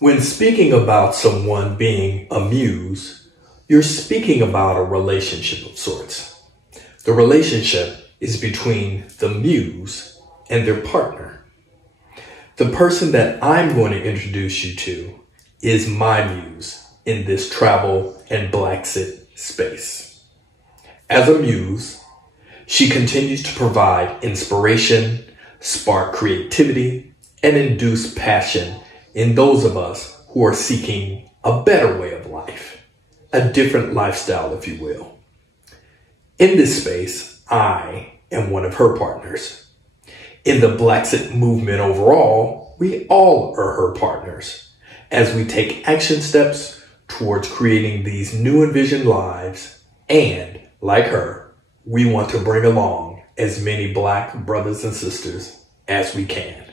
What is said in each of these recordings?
When speaking about someone being a muse, you're speaking about a relationship of sorts. The relationship is between the muse and their partner. The person that I'm going to introduce you to is my muse in this travel and Blaxit space. As a muse, she continues to provide inspiration, spark creativity, and induce passion in those of us who are seeking a better way of life, a different lifestyle, if you will. In this space, I am one of her partners. In the Blaxit movement overall, we all are her partners as we take action steps towards creating these new envisioned lives. And like her, we want to bring along as many Black brothers and sisters as we can.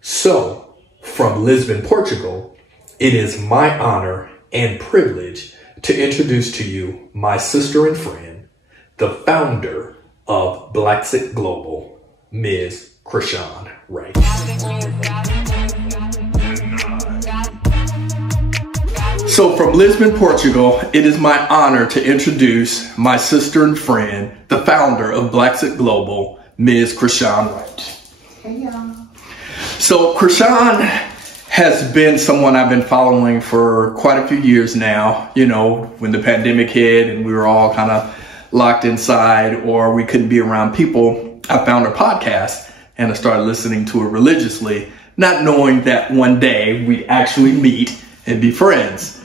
So, from Lisbon, Portugal, it is my honor and privilege to introduce to you my sister and friend, the founder of Blaxit Global, Ms. Chrishan Wright. So from Lisbon, Portugal, it is my honor to introduce my sister and friend, the founder of Blaxit Global, Ms. Chrishan Wright. Hey, y'all. So Chrishan has been someone I've been following for quite a few years now. You know, when the pandemic hit and we were all kind of locked inside or we couldn't be around people, I found her podcast and I started listening to it religiously, not knowing that one day we'd actually meet and be friends.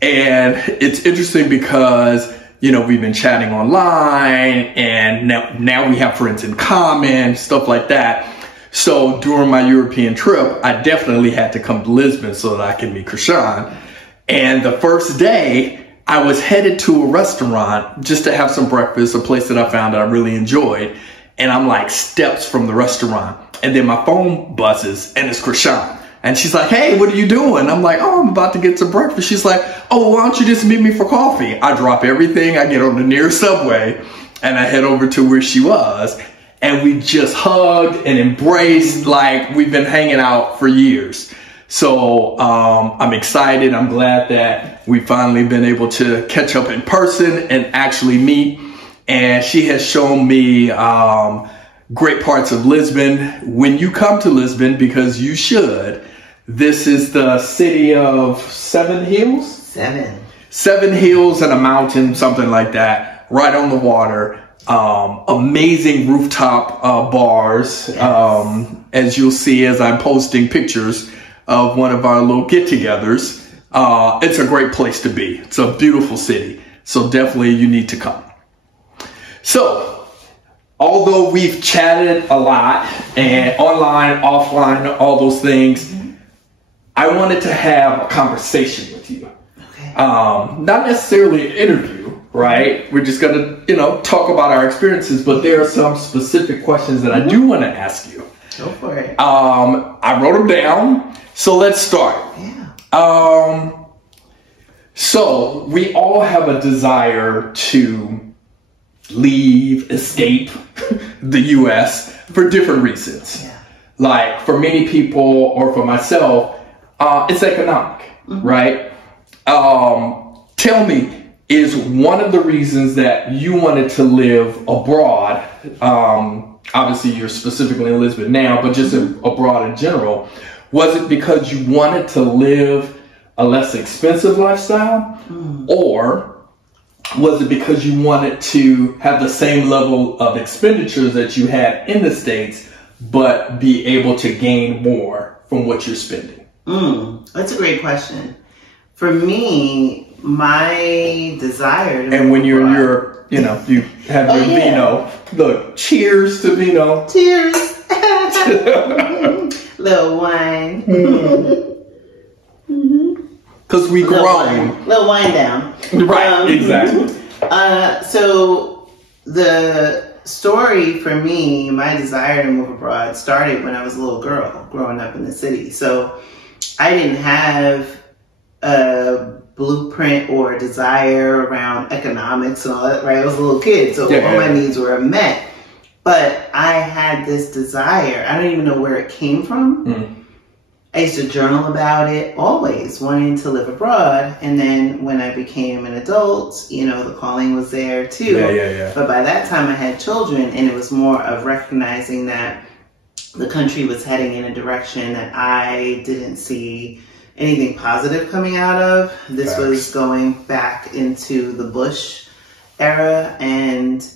And it's interesting because, you know, we've been chatting online and now we have friends in common, stuff like that. So during my European trip, I definitely had to come to Lisbon so that I can meet Chrishan. And the first day, I was headed to a restaurant just to have some breakfast, a place that I found that I really enjoyed. And I'm like steps from the restaurant. And then my phone buzzes and it's Chrishan. And she's like, hey, what are you doing? I'm like, oh, I'm about to get some breakfast. She's like, oh, why don't you just meet me for coffee? I drop everything. I get on the nearest subway and I head over to where she was. And we just hugged and embraced like we've been hanging out for years. So I'm excited. I'm glad that we've finally been able to catch up in person and actually meet. And she has shown me great parts of Lisbon. When you come to Lisbon, because you should, this is the city of seven hills? Seven hills and a mountain, something like that, right on the water. Amazing rooftop bars, as you'll see as I'm posting pictures of one of our little get-togethers. It's a great place to be. It's a beautiful city, so definitely you need to come. So, although we've chatted a lot and online, offline, all those things, I wanted to have a conversation with you. Okay. Not necessarily an interview, right? We're just going to, you know, talk about our experiences, but there are some specific questions that I do want to ask you. Go for it. I wrote them down, so let's start. Yeah. So we all have a desire to leave, escape the U.S. for different reasons. Yeah. Like for many people, or for myself, it's economic, right? Tell me, is one of the reasons that you wanted to live abroad, obviously you're specifically in Lisbon now, but just abroad in general, was it because you wanted to live a less expensive lifestyle? Or was it because you wanted to have the same level of expenditures that you had in the States, but be able to gain more from what you're spending? That's a great question. For me, my desire to and when you're in Europe, you know, you have your vino. Look, cheers to vino. Cheers. Little wine. Because we grown. Little wine down. Right, exactly. So the story for me, my desire to move abroad started when I was a little girl growing up in the city. So I didn't have a blueprint or a desire around economics and all that, right? I was a little kid, so all my needs were met. But I had this desire. I don't even know where it came from. I used to journal about it, always wanting to live abroad. And then when I became an adult, you know, the calling was there too. Yeah. But by that time I had children, and it was more of recognizing that the country was heading in a direction that I didn't see anything positive coming out of. This was going back into the Bush era, and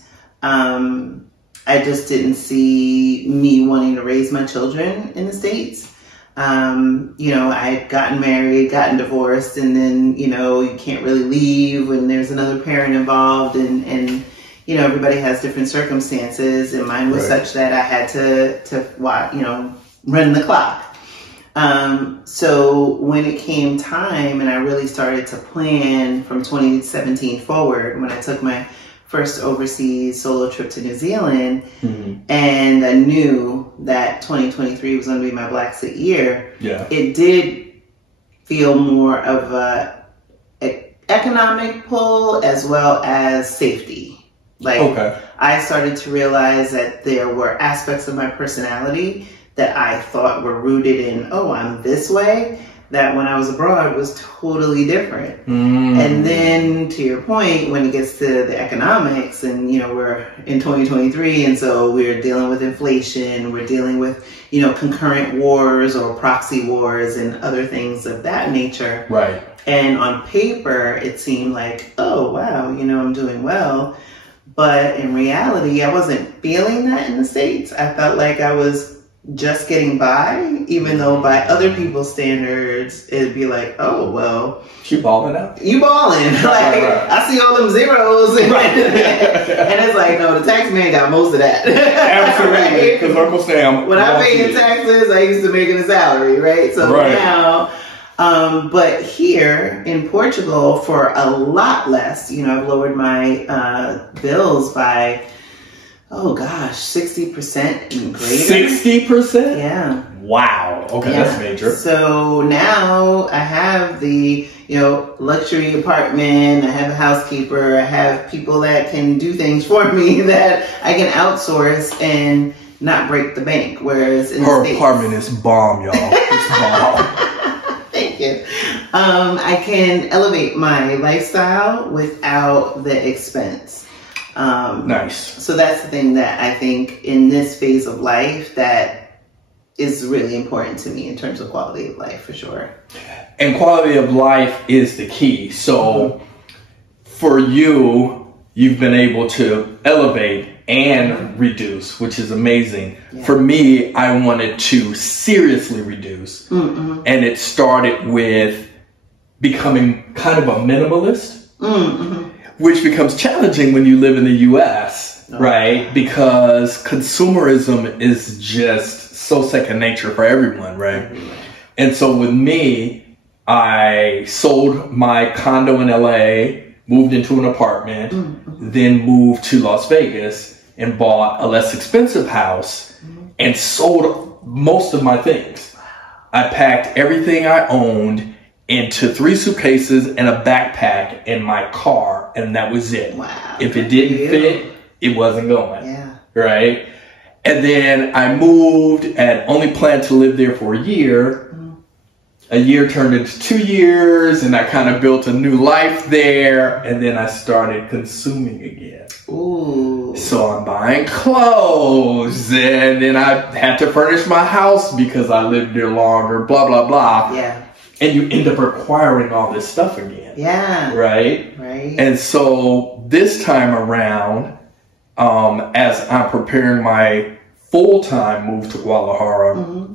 I just didn't see me wanting to raise my children in the States. You know, I had gotten married, gotten divorced, and then, you know, you can't really leave when there's another parent involved, and you know, everybody has different circumstances, and mine was such that I had to you know, run the clock. So when it came time and I really started to plan from 2017 forward, when I took my first overseas solo trip to New Zealand, and I knew that 2023 was going to be my Blaxit year, it did feel more of a economic pull as well as safety. Like, I started to realize that there were aspects of my personality that I thought were rooted in, oh, I'm this way, that when I was abroad was totally different. And then, to your point, when it gets to the economics, and, you know, we're in 2023, and so we're dealing with inflation, we're dealing with, you know, concurrent wars or proxy wars and other things of that nature. Right. And on paper, it seemed like, oh, wow, you know, I'm doing well. But in reality, I wasn't feeling that in the States. I felt like I was just getting by, even though by other people's standards, it'd be like, oh, well. You balling out? You balling. Like, I see all them zeros. And it's like, no, the tax man got most of that. Absolutely. Because Uncle Sam. When I paid in taxes, I used to make it a salary, right? So now, but here in Portugal, for a lot less, you know, I've lowered my bills by, oh gosh, 60% and greater. 60%? Yeah. Wow. Okay, that's major. So now I have the, you know, luxury apartment, I have a housekeeper, I have people that can do things for me that I can outsource and not break the bank. Whereas in her the States, apartment is bomb, y'all. It's bomb. Thank you. I can elevate my lifestyle without the expense. Nice. So that's the thing that I think in this phase of life that is really important to me in terms of quality of life, for sure. And quality of life is the key. So for you, you've been able to elevate and reduce, which is amazing. For me, I wanted to seriously reduce. And it started with becoming kind of a minimalist, which becomes challenging when you live in the US, right? Because consumerism is just so second nature for everyone, right? And so with me, I sold my condo in LA, moved into an apartment, then moved to Las Vegas and bought a less expensive house and sold most of my things. I packed everything I owned into 3 suitcases and a backpack in my car, and that was it. Wow. If it didn't fit, it wasn't going. Right? And then I moved and only planned to live there for a year. A year turned into 2 years, and I kind of built a new life there, and then I started consuming again. Ooh. So I'm buying clothes, and then I had to furnish my house because I lived there longer, blah, blah, blah. Yeah. And you end up acquiring all this stuff again. Yeah. Right? Right. And so this time around, as I'm preparing my full-time move to Guadalajara,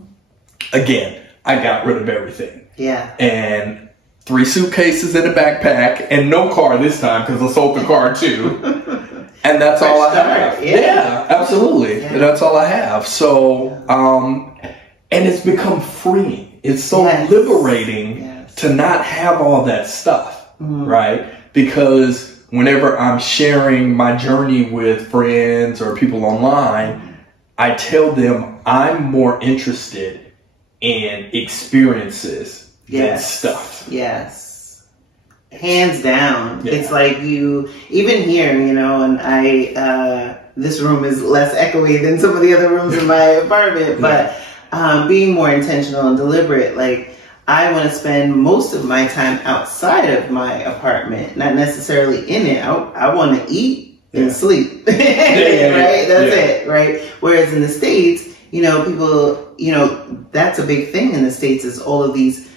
again, I got rid of everything. Yeah. And 3 suitcases and a backpack, and no car this time because I sold the car too. And that's all I have. Yeah, absolutely. Yeah. That's all I have. So, and it's become freeing. It's so liberating to not have all that stuff, right? Because whenever I'm sharing my journey with friends or people online, I tell them I'm more interested in experiences than stuff. Yes. Hands down. Yeah. It's like you, even here, you know, and I, this room is less echoey than some of the other rooms in my apartment, but being more intentional and deliberate. Like, I want to spend most of my time outside of my apartment, not necessarily in it. I want to eat and sleep, right? That's it, right? Whereas in the States, you know, people, you know, that's a big thing in the States is all of these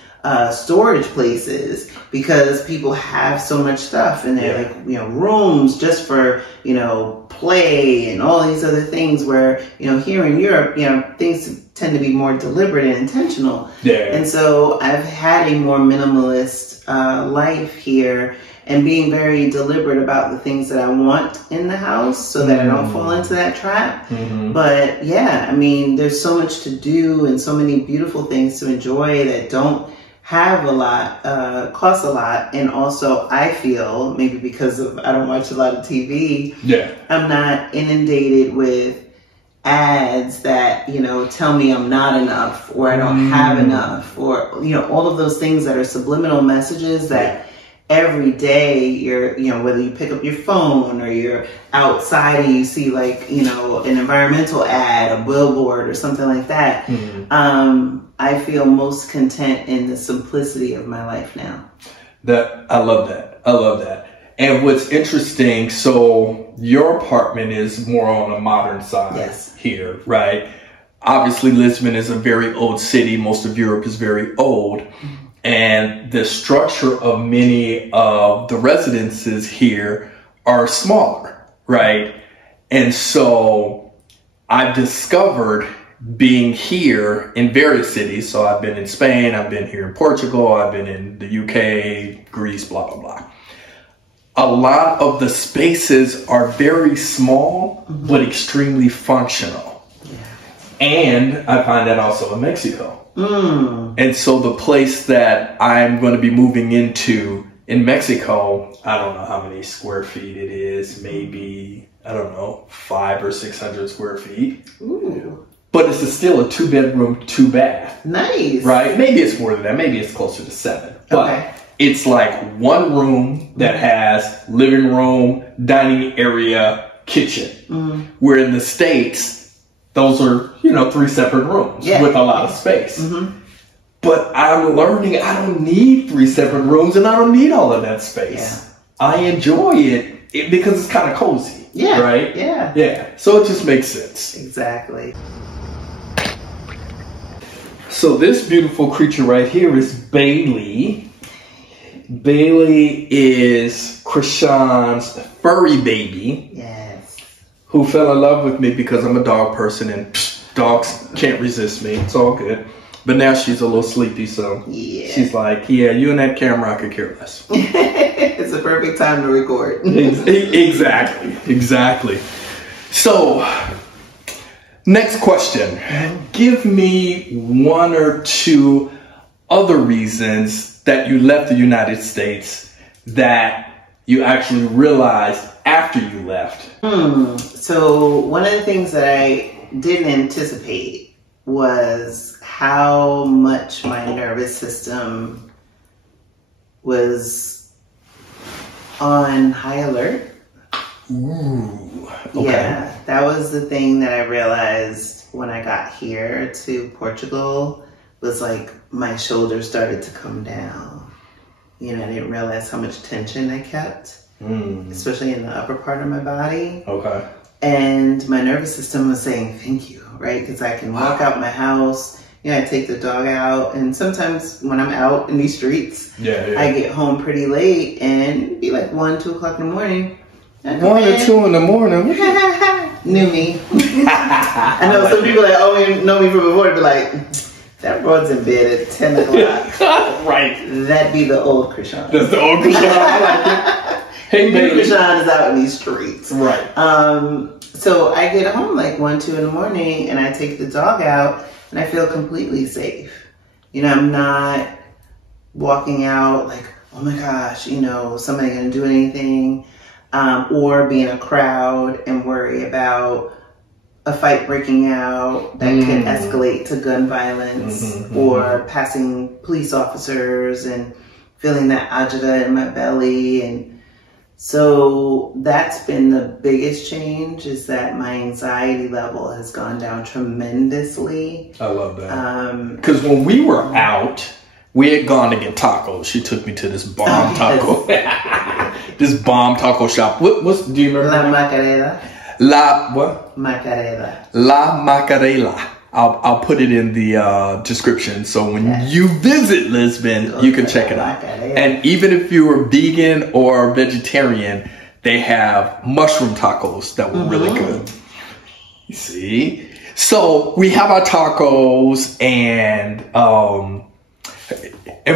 storage places, because people have so much stuff and they're like, you know, rooms just for, you know, play and all these other things, where, you know, here in Europe, you know, things tend to be more deliberate and intentional. And so I've had a more minimalist life here, and being very deliberate about the things that I want in the house so that I don't fall into that trap. But yeah, I mean, there's so much to do and so many beautiful things to enjoy that don't have a lot, cost a lot. And also I feel, maybe because of, I don't watch a lot of TV, I'm not inundated with ads that, you know, tell me I'm not enough, or I don't have enough, or, you know, all of those things that are subliminal messages that every day you're, you know, whether you pick up your phone or you're outside and you see, like, you know, an environmental ad, a billboard or something like that. I feel most content in the simplicity of my life now. I love that. I love that. And what's interesting, so your apartment is more on a modern side here, right? Obviously, Lisbon is a very old city. Most of Europe is very old. And the structure of many of the residences here are smaller, right? And so I've discovered, being here in various cities, so I've been in Spain, I've been here in Portugal, I've been in the UK, Greece, blah, blah, blah. A lot of the spaces are very small, but extremely functional. And I find that also in Mexico. And so the place that I'm going to be moving into in Mexico, I don't know how many square feet it is, maybe, I don't know, 500 or 600 square feet. But it's still a 2-bedroom, 2-bath. Nice. Right? Maybe it's more than that. Maybe it's closer to 7. But it's like one room that has living room, dining area, kitchen. Where in the States, those are, you know, 3 separate rooms with a lot of space. But I'm learning I don't need 3 separate rooms, and I don't need all of that space. I enjoy it because it's kind of cozy. Right? Yeah. So it just makes sense. Exactly. So this beautiful creature right here is Bailey. Bailey is Chrishan's furry baby. Who fell in love with me because I'm a dog person, and dogs can't resist me. It's all good. But now she's a little sleepy, so she's like, yeah, you and that camera, I could care less. It's a perfect time to record. Exactly. So, next question. Give me 1 or 2 other reasons that you left the United States that you actually realized after you left. So one of the things that I didn't anticipate was how much my nervous system was on high alert. Yeah, that was the thing that I realized when I got here to Portugal, was like my shoulders started to come down. You know, I didn't realize how much tension I kept, especially in the upper part of my body. And my nervous system was saying, thank you, right? Because I can walk out my house, you know, I take the dog out, and sometimes when I'm out in these streets, I get home pretty late, and it'd be like 1, 2 o'clock in the morning. 1 or 2 in the morning? Knew me. I know some people that only know me from before be like, that broad's in bed at 10 o'clock. Right. That'd be the old Chrishan. That's the old Chrishan. I like it. Hey, baby. Chrishan is out in these streets. Right. So I get home like 1, 2 in the morning, and I take the dog out, and I feel completely safe. You know, I'm not walking out like, oh my gosh, you know, somebody gonna do anything, or be in a crowd and worry about a fight breaking out that could escalate to gun violence, or passing police officers and feeling that agita in my belly. And So that's been the biggest change, is that my anxiety level has gone down tremendously. I love that. Because when we were out, we had gone to get tacos. She took me to this bomb taco. This bomb taco shop. Do you remember? La Malquerida. What? Malquerida. La Malquerida. I'll put it in the description, so when you visit Lisbon, you can check it out. And even if you were vegan or vegetarian, they have mushroom tacos that were really good. You see? So we have our tacos, and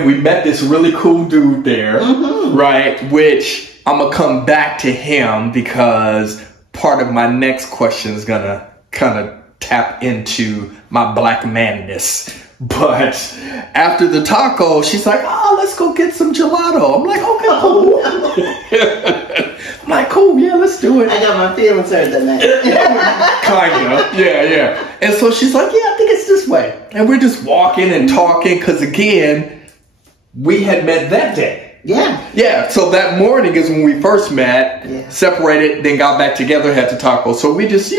we met this really cool dude there, right? Which I'm gonna come back to him, because part of my next question is gonna kind of tap into my black manness. But after the taco, she's like, oh, let's go get some gelato. I'm like, okay, cool. I'm like, cool, yeah, let's do it. I got my feelings hurt that night. Kinda, yeah. And so she's like, yeah, I think it's this way. And we're just walking and talking, because again, we had met that day. Yeah, so that morning is when we first met, separated, then got back together, had the taco. So we just,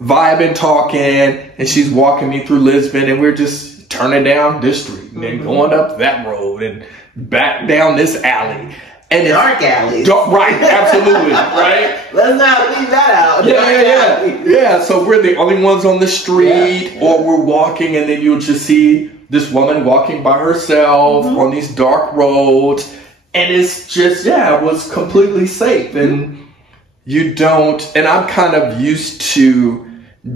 vibing, talking, and she's walking me through Lisbon, and we're just turning down this street and then going up that road and back down this alley. And dark alleys. Right, absolutely, right? Let's not leave that out. Yeah, so we're the only ones on the street, or we're walking, and then you'll just see this woman walking by herself on these dark roads, and it's just, it was completely safe. And you don't, and I'm kind of used to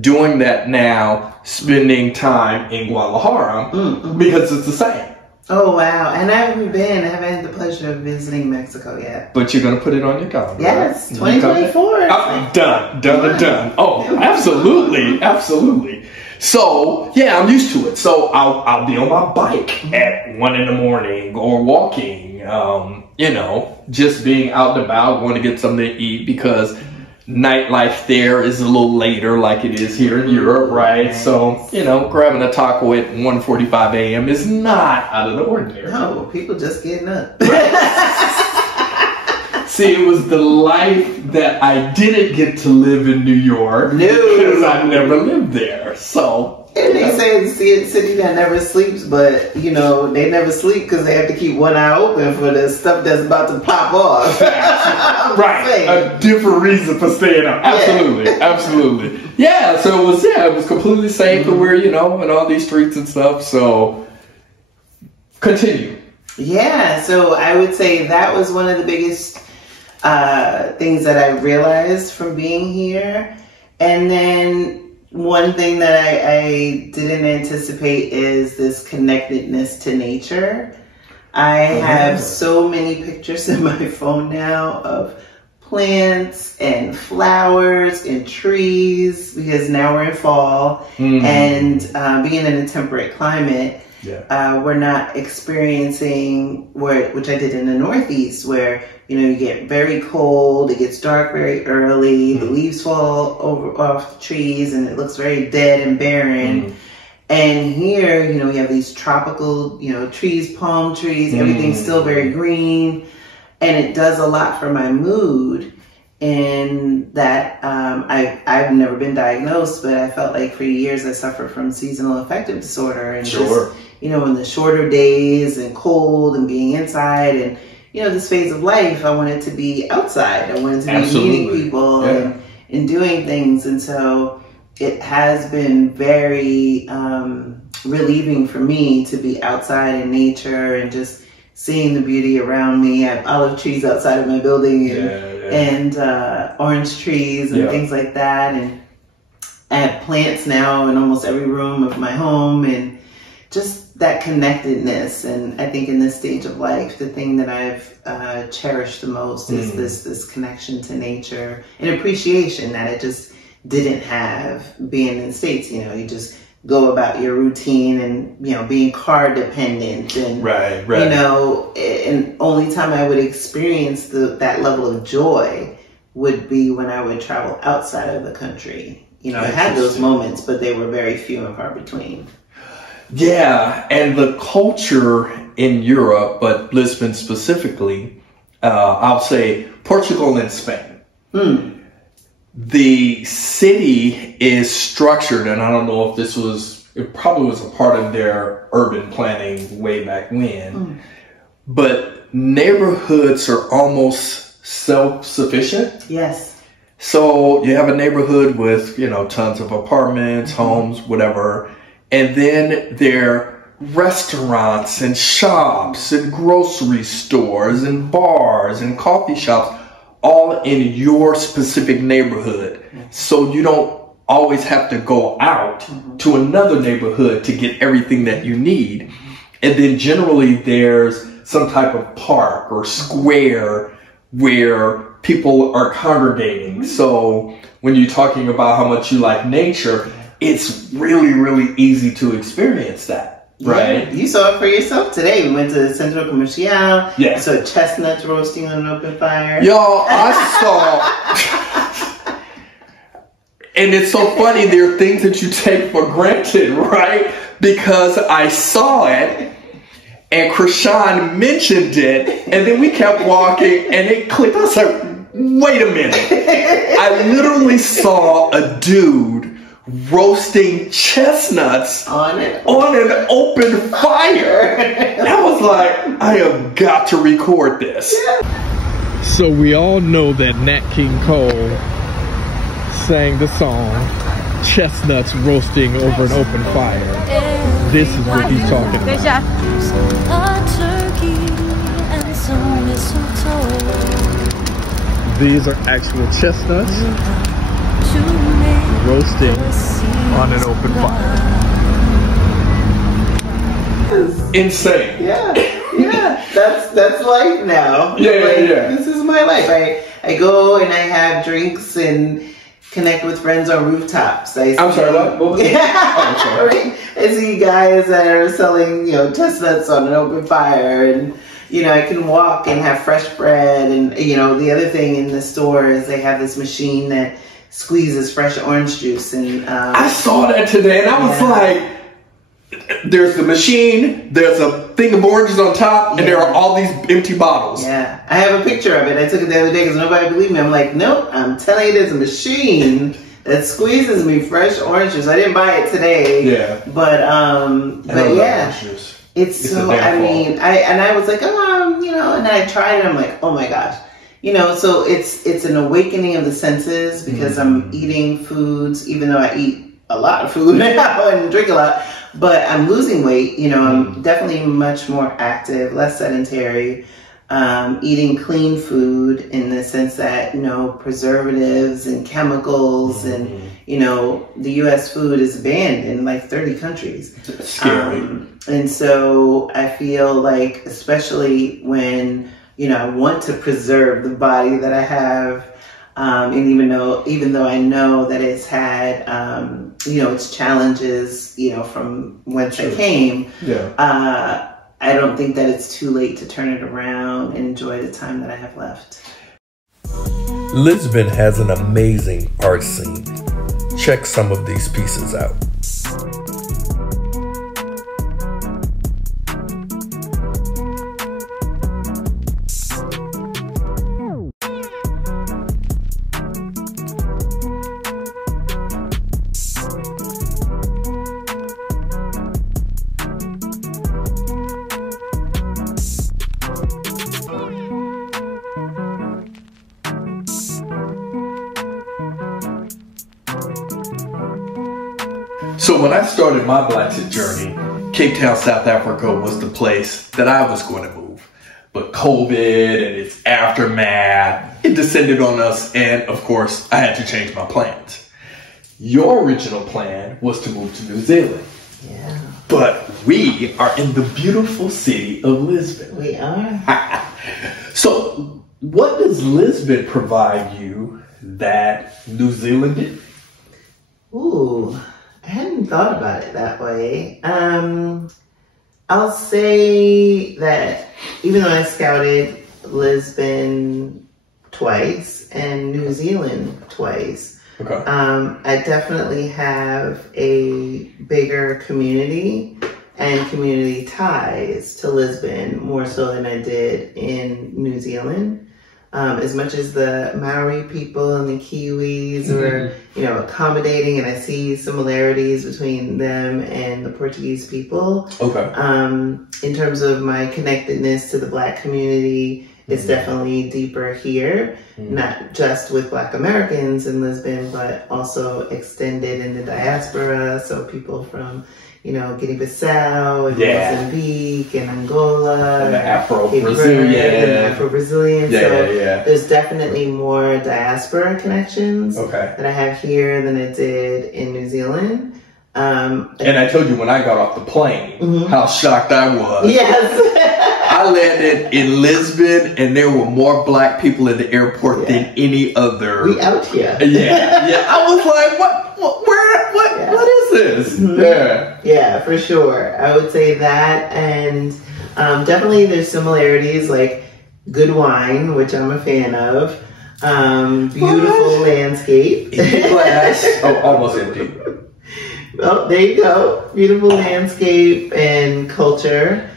doing that now, spending time in Guadalajara, because it's the same. Oh, wow. And I haven't had the pleasure of visiting Mexico yet. But you're going to put it on your calendar. Yes, 2024. Done. Oh, absolutely. So, I'm used to it. So I'll be on my bike at 1 a.m. or walking, just being out and about, going to get something to eat, because nightlife there is a little later, like it is here in Europe, right? Nice. So, grabbing a taco at 1:45 a.m. is not out of the ordinary. No, people just getting up. See, it was the life that I didn't get to live in New York, because I never lived there. So. And they say it's a city that never sleeps, but, they never sleep because they have to keep one eye open for the stuff that's about to pop off. Right. A different reason for staying up. Absolutely. Yeah, so it was completely safe, and we're, in all these streets and stuff. So, continue. Yeah, so I would say that was one of the biggest things that I realized from being here. And then one thing that I didn't anticipate is this connectedness to nature. I have so many pictures in my phone now of plants and flowers and trees, because now we're in fall, and being in a temperate climate, we're not experiencing which I did in the Northeast, where you get very cold, it gets dark very early, the leaves fall off the trees, and it looks very dead and barren. And here, we have these tropical, trees, palm trees, everything's still very green, and it does a lot for my mood. And that I've never been diagnosed, but I felt like for years I suffered from seasonal affective disorder, and just, in the shorter days and cold and being inside, and this phase of life, I wanted to be outside. I wanted to be meeting people and doing things. And so it has been very relieving for me to be outside in nature and just seeing the beauty around me. I have olive trees outside of my building, and orange trees and things like that. And I have plants now in almost every room of my home, and just that connectedness. And I think in this stage of life, the thing that I've cherished the most is this connection to nature and appreciation that I just didn't have being in the States. You just go about your routine and, being car dependent, and, and only time I would experience that level of joy would be when I would travel outside of the country. I had those moments, but they were very few and far between. Yeah, and the culture in Europe, but Lisbon specifically, I'll say Portugal and Spain. Hmm. The city is structured, and I don't know if it probably was a part of their urban planning way back when, but neighborhoods are almost self-sufficient. Yes. So you have a neighborhood with, tons of apartments, homes, whatever, and then there are restaurants and shops and grocery stores and bars and coffee shops all in your specific neighborhood. So you don't always have to go out to another neighborhood to get everything that you need. And then generally there's some type of park or square where people are congregating. So when you're talking about how much you like nature, it's really, really easy to experience that. Right. Yeah, you saw it for yourself today. We went to the Centro Comercial. Yeah. Saw chestnuts roasting on an open fire. Y'all, I saw. And it's so funny. There are things that you take for granted, right? Because I saw it, and Chrishan mentioned it, and then we kept walking, and it clicked. I was like, wait a minute. I literally saw a dude roasting chestnuts on an open fire. And I was like, I have got to record this. Yeah. So we all know that Nat King Cole sang the song Chestnuts Roasting Over an Open Fire. This is what he's talking about. These are actual chestnuts roasting on an open fire. Insane. Yeah. That's life now. Yeah. This is my life. I go and I have drinks and connect with friends on rooftops. I'm sorry, what was it? Right? I see guys that are selling, chestnuts on an open fire, and I can walk and have fresh bread, and the other thing in the store is they have this machine that squeezes fresh orange juice, and I saw that today, and I was like, there's the machine, there's a thing of oranges on top, and there are all these empty bottles. Yeah, I have a picture of it. I took it the other day because nobody believed me. I'm like, nope, I'm telling you, there's a machine that squeezes me fresh orange juice. I didn't buy it today. Yeah. But yeah. It's so, I was like, and I tried it. I'm like, oh my gosh. So it's an awakening of the senses because I'm eating foods, even though I eat a lot of food now and drink a lot, but I'm losing weight. I'm definitely much more active, less sedentary, eating clean food in the sense that, preservatives and chemicals and, the U.S. food is banned in like 30 countries. That's scary. And so I feel like, especially when, I want to preserve the body that I have, and even though I know that it's had, its challenges, from whence I came, I don't think that it's too late to turn it around and enjoy the time that I have left. Lisbon has an amazing art scene. Check some of these pieces out. So when I started my Blaxit journey, Cape Town, South Africa was the place that I was going to move. But COVID and its aftermath, it descended on us, and of course, I had to change my plans. Your original plan was to move to New Zealand. Yeah. But we are in the beautiful city of Lisbon. We are. So what does Lisbon provide you that New Zealand did? Ooh, I hadn't thought about it that way. I'll say that even though I scouted Lisbon twice and New Zealand twice, I definitely have a bigger community and community ties to Lisbon more so than I did in New Zealand. As much as the Maori people and the Kiwis are, accommodating, and I see similarities between them and the Portuguese people. Okay. In terms of my connectedness to the Black community, it's definitely deeper here, not just with Black Americans in Lisbon, but also extended in the diaspora. So people from, Guinea-Bissau and Mozambique and Angola. And the Afro-Brazilian. There's definitely more diaspora connections that I have here than I did in New Zealand. And I told you when I got off the plane, how shocked I was. Yes. I landed in Lisbon, and there were more Black people at the airport than any other. We out here. Yeah. I was like, what is this? Yeah, for sure. I would say that, and definitely there's similarities, like good wine, which I'm a fan of. Beautiful landscape. Glass. Almost empty. Oh, there you go. Beautiful landscape and culture.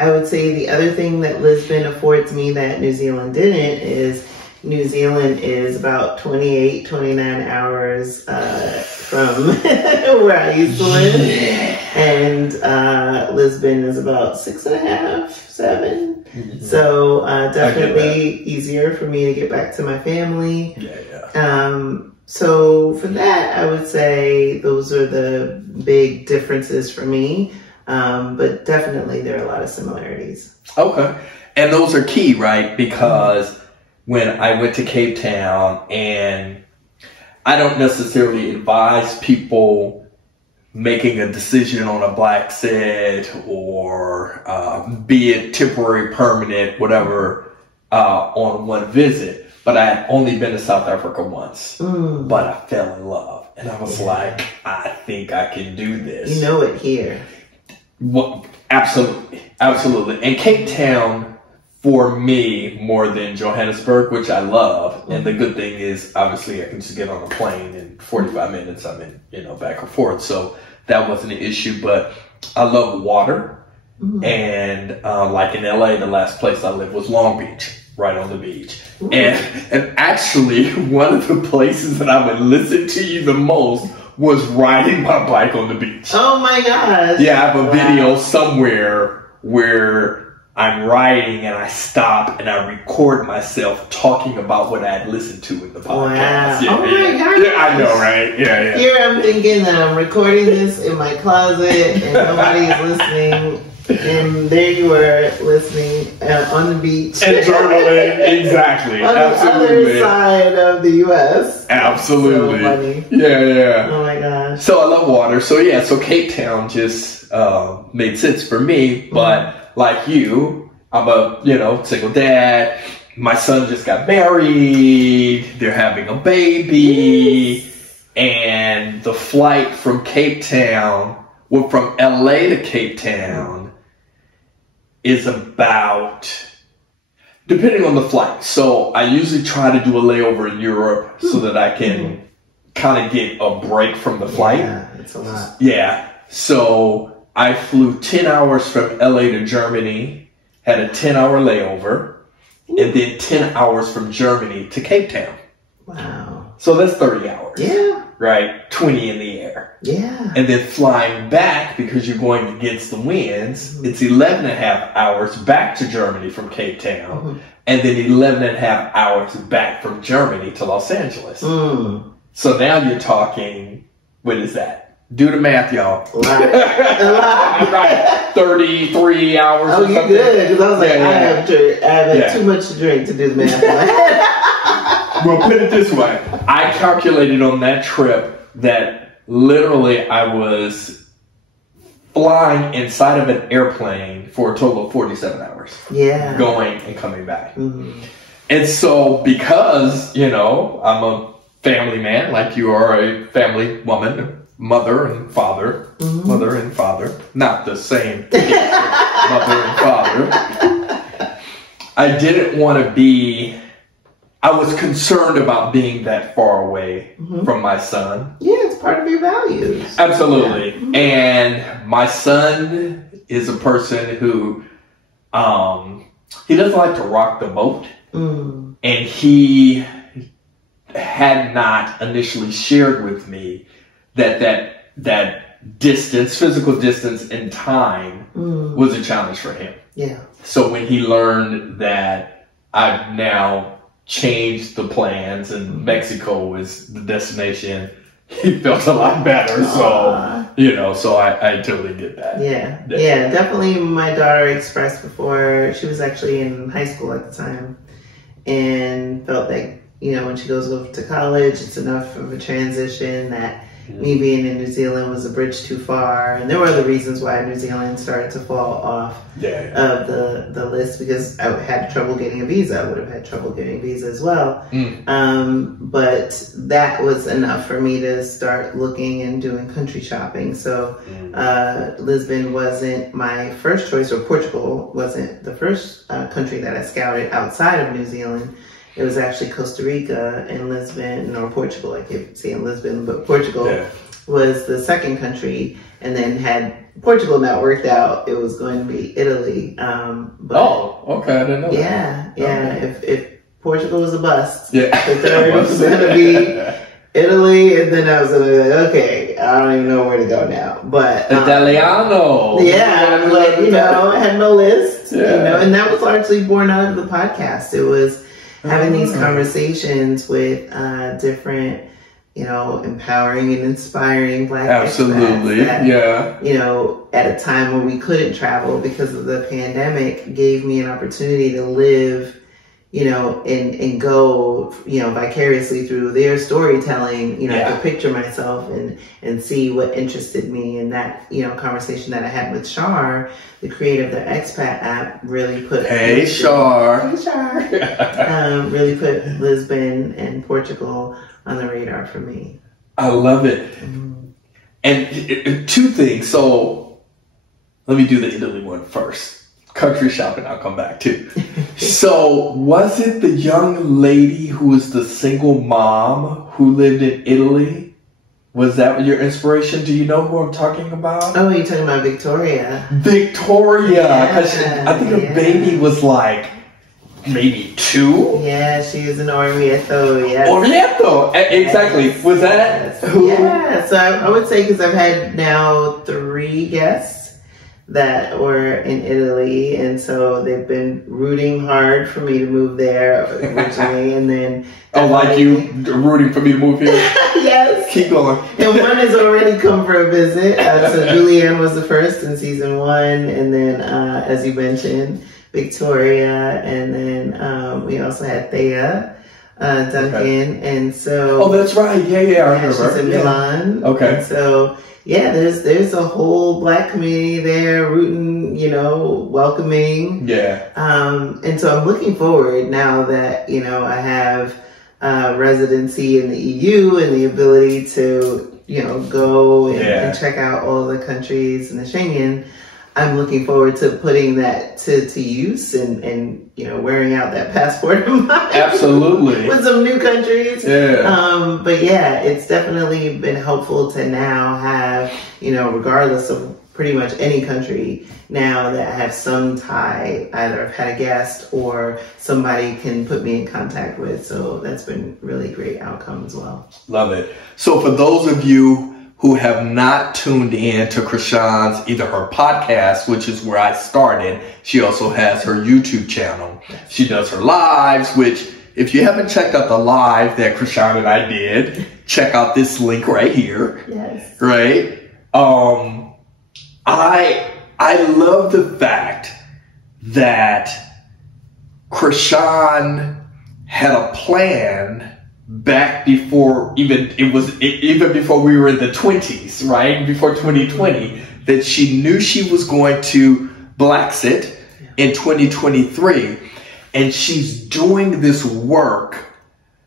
I would say the other thing that Lisbon affords me that New Zealand didn't is New Zealand is about 28, 29 hours from where I used to live. And Lisbon is about 6.5, 7. So definitely easier for me to get back to my family. So for that, I would say those are the big differences for me. But definitely there are a lot of similarities. Okay. And those are key, right? Because when I went to Cape Town, and I don't necessarily advise people making a decision on a Blaxit or be it temporary, permanent, whatever, on one visit. But I had only been to South Africa once, but I fell in love. And I was like, I think I can do this. You know it here. Well, absolutely. And Cape Town, for me, more than Johannesburg, which I love. And the good thing is, obviously, I can just get on a plane in 45 minutes. I'm in, back and forth. So that wasn't an issue. But I love water. And like in LA, the last place I lived was Long Beach, right on the beach. And actually, one of the places that I would listen to you the most was riding my bike on the beach. Oh my gosh. Yeah, I have a video somewhere where I'm riding and I stop and I record myself talking about what I had listened to in the podcast. Wow. My gosh. Yeah, I know, right? Yeah. Here I'm thinking that I'm recording this in my closet and nobody's listening. And there you were listening on the beach. And journaling, exactly. On Absolutely. the other side of the U.S. Absolutely. So funny. Yeah. Oh my gosh. So I love water. So Cape Town just made sense for me. But like you, I'm a, single dad. My son just got married. They're having a baby. And the flight from Cape Town, from LA to Cape Town, is about, depending on the flight. So I usually try to do a layover in Europe so that I can kind of get a break from the flight. Yeah, it's a lot. Yeah. So I flew 10 hours from LA to Germany, had a 10-hour layover, and then 10 hours from Germany to Cape Town. Wow. So that's 30 hours. Yeah. Right? 20 in the air. Yeah. And then flying back, because you're going against the winds, it's 11.5 hours back to Germany from Cape Town, and then 11.5 hours back from Germany to Los Angeles. So now you're talking, what is that? Do the math, y'all. Right. 33 hours or something. You good, because I was like, I have too much to drink to do the math. Well, put it this way. I calculated on that trip that literally I was flying inside of an airplane for a total of 47 hours. Yeah. Going and coming back. And so because, I'm a family man, like you are a family woman, mother and father, not the same mother and father. I didn't want to be I was concerned about being that far away from my son. Yeah, it's part of your values. Absolutely. Yeah. And my son is a person who, he doesn't like to rock the boat. And he had not initially shared with me that distance, physical distance and time was a challenge for him. Yeah. So when he learned that I've now changed the plans and Mexico is the destination, he felt a lot better. So, so I totally get that. Yeah. Yeah, definitely. My daughter expressed before, she was actually in high school at the time, and felt like, when she goes off to college, it's enough of a transition that me being in New Zealand was a bridge too far. And there were other reasons why New Zealand started to fall off of the list, because I had trouble getting a visa. I would have had trouble getting a visa as well. But that was enough for me to start looking and doing country shopping. So Lisbon wasn't my first choice, or Portugal wasn't the first country that I scouted outside of New Zealand. It was actually Costa Rica and Lisbon, or Portugal. I keep saying Lisbon, but Portugal was the second country. And then had Portugal not worked out, it was going to be Italy. Okay, I didn't know that. Yeah. If Portugal was a bust, the third was going to be Italy, and then I was going to be like, okay, I don't even know where to go now. But Italiano. Yeah, but I had no list. And that was largely born out of the podcast. It was having these conversations with different, empowering and inspiring Black Absolutely, expats that, at a time when we couldn't travel because of the pandemic, gave me an opportunity to live, and go, vicariously through their storytelling. I could picture myself and see what interested me. And that, conversation that I had with Shar, the creator of the Expat app, really put Shar really put Lisbon and Portugal on the radar for me. I love it. And two things. So let me do the Italy one first. Country shopping, I'll come back to. So was it the young lady who was the single mom who lived in Italy? Was that your inspiration? Do you know who I'm talking about? Oh, you're talking about Victoria. Victoria. I think her baby was like maybe 2. Yeah, she was in Orvieto. Yeah. Orvieto, exactly. Was that who? Yeah, so I would say, because I've had now 3 guests that were in Italy, and so they've been rooting hard for me to move there originally, and then like you rooting for me to move here? Yes. Keep going. And one has already come for a visit. So Julianne was the first in season 1, and then as you mentioned, Victoria, and then we also had Thea Duncan, and so that's right. Yeah, I remember. She's in Milan. Okay. And so there's a whole Black community there rooting, welcoming. Yeah. And so I'm looking forward now that, I have residency in the EU and the ability to, go and check out all the countries in the Schengen. I'm looking forward to putting that to use and wearing out that passport of mine. Absolutely. With some new countries. Yeah. But yeah, it's definitely been helpful to now have, regardless of pretty much any country now, that I have some tie, either I've had a guest or somebody can put me in contact with. So that's been really great outcome as well. Love it. So for those of you who have not tuned in to Chrishan's, either her podcast, which is where I started, she also has her YouTube channel. She does her lives, which if you haven't checked out the live that Chrishan and I did, check out this link right here. Yes. Right? I love the fact that Chrishan had a plan back before even before we were in the 20s, right? Before 2020, that she knew she was going to Blaxit in 2023. And she's doing this work,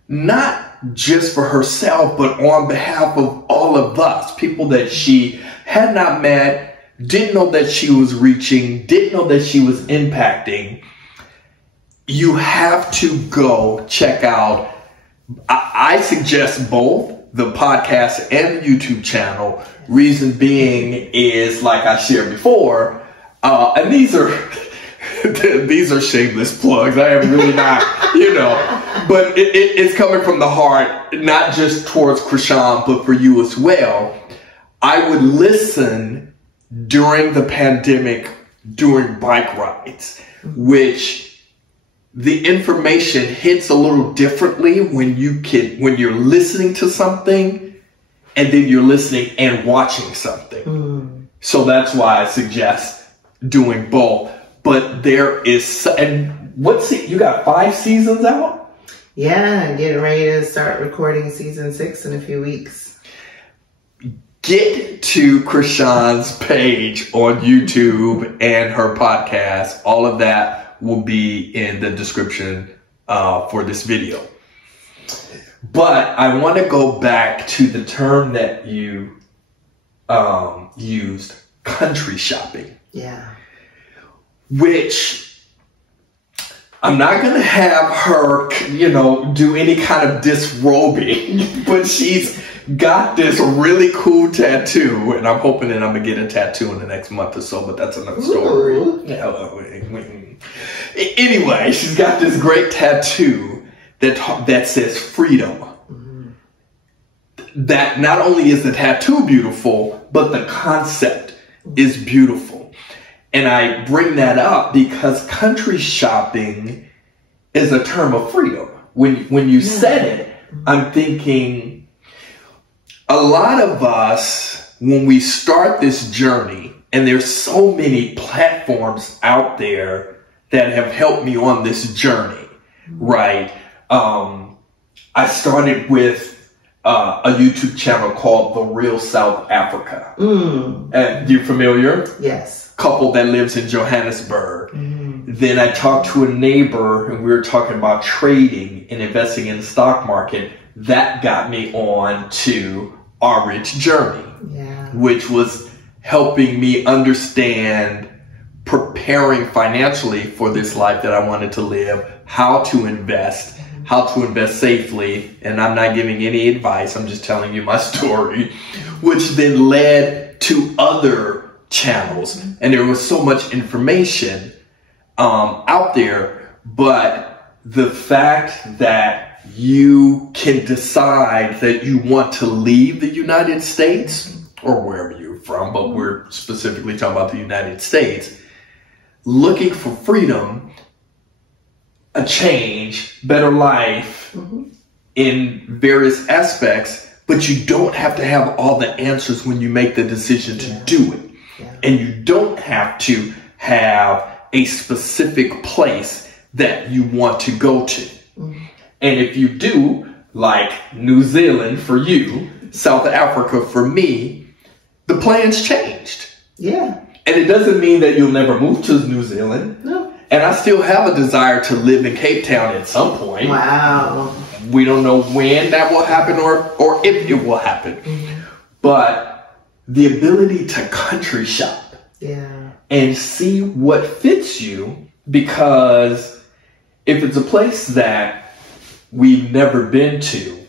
not just for herself, but on behalf of all of us, people that she had not met, didn't know that she was reaching, didn't know that she was impacting. you have to go check out, I suggest both the podcast and the YouTube channel. Reason being is, like I shared before, and these are shameless plugs. I am really not, but it's coming from the heart, not just towards Chrishan, but for you as well. I would listen during the pandemic, during bike rides, which the information hits a little differently when you're listening to something and then you're listening and watching something. So that's why I suggest doing both. But there is, and you got 5 seasons out? Yeah, getting ready to start recording season 6 in a few weeks. Get to Chrishan's page on YouTube and her podcast. All of that will be in the description for this video. But I want to go back to the term that you used, country shopping. Yeah. Which I'm not going to have her, do any kind of disrobing, but she's got this really cool tattoo, and I'm hoping that I'm going to get a tattoo in the next month or so, but that's another story. Anyway, she's got this great tattoo that says freedom. That not only is the tattoo beautiful, but the concept is beautiful. And I bring that up because country shopping is a term of freedom. When you said it, I'm thinking a lot of us, when we start this journey, and there's so many platforms out there that have helped me on this journey, right? I started with a YouTube channel called The Real South Africa. And you familiar? Yes. Couple that lives in Johannesburg. Then I talked to a neighbor and we were talking about trading and investing in the stock market. That got me on to Our Rich Journey, which was helping me understand preparing financially for this life that I wanted to live, how to invest safely. And I'm not giving any advice. I'm just telling you my story, which then led to other channels. And there was so much information out there, but the fact that you can decide that you want to leave the United States or wherever you're from, but we're specifically talking about the United States, looking for freedom, a change, better life in various aspects, but you don't have to have all the answers when you make the decision to do it. And you don't have to have a specific place that you want to go to. And if you do, like New Zealand for you, South Africa for me, the plans changed. Yeah. And it doesn't mean that you'll never move to New Zealand. No. And I still have a desire to live in Cape Town at some point. Wow. We don't know when that will happen or if it will happen. But the ability to country shop and see what fits you, because if it's a place that we've never been to,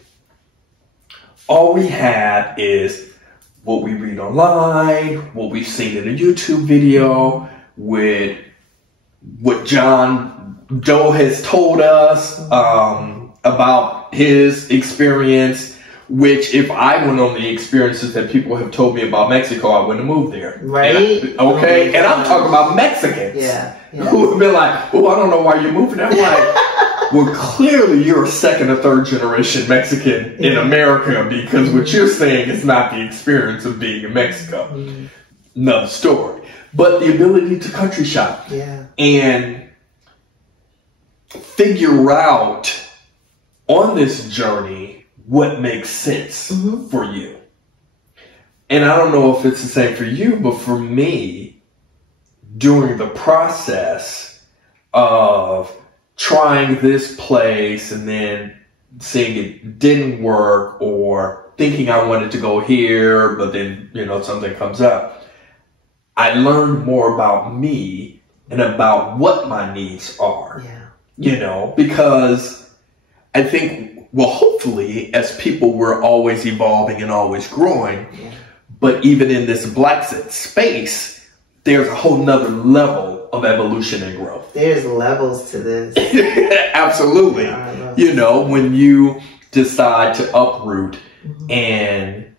all we have is what we read online, what we've seen in a YouTube video, with what Joe has told us about his experience, which if I went on the experiences that people have told me about Mexico, I wouldn't have moved there. Right. And I'm talking about Mexicans who have been like, oh, I don't know why you're moving. I'm like, well, clearly you're a second or third generation Mexican in America, because what you're saying is not the experience of being in Mexico. Another story. But the ability to country shop and figure out on this journey what makes sense for you. And I don't know if it's the same for you, but for me, during the process of trying this place and then seeing it didn't work, or thinking I wanted to go here, but then, something comes up, I learned more about me and about what my needs are. you know, because I think, well, hopefully, as people, we're always evolving and always growing. Yeah. But even in this Blaxit space, there's a whole nother level of evolution and growth. There's levels to this. Absolutely. You know, when you decide to uproot and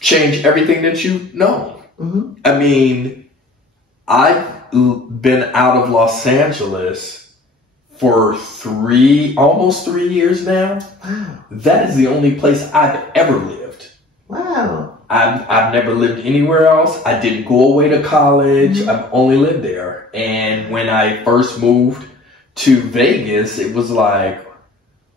change everything that you know. I mean, I've been out of Los Angeles for almost 3 years now. Wow. That is the only place I've ever lived. Wow. I've never lived anywhere else. I didn't go away to college. I've only lived there. And when I first moved to Vegas, it was like,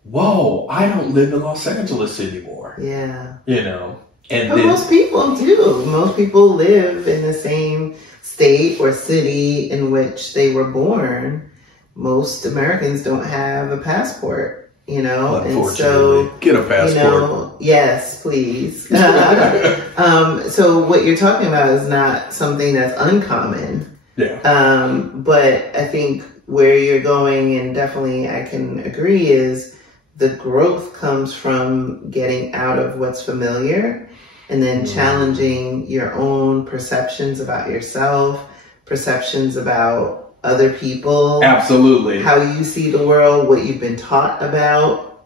whoa, I don't live in Los Angeles anymore. Yeah. You know? And but then, most people do. Most people live in the same state or city in which they were born. Most Americans don't have a passport. You know, and so get a passport. You know, yes, please. So what you're talking about is not something that's uncommon. Yeah. But I think where you're going, and definitely I can agree, is the growth comes from getting out of what's familiar and then challenging your own perceptions about yourself, perceptions about other people. Absolutely. How you see the world, what you've been taught about.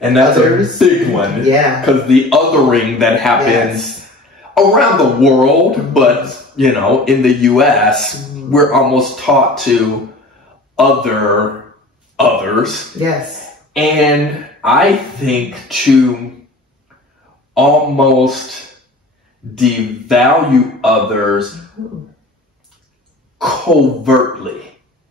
And that's others. A big one. Yeah. Because the othering that happens around the world, but, you know, in the U.S., we're almost taught to other others. Yes. And I think to almost devalue others covertly.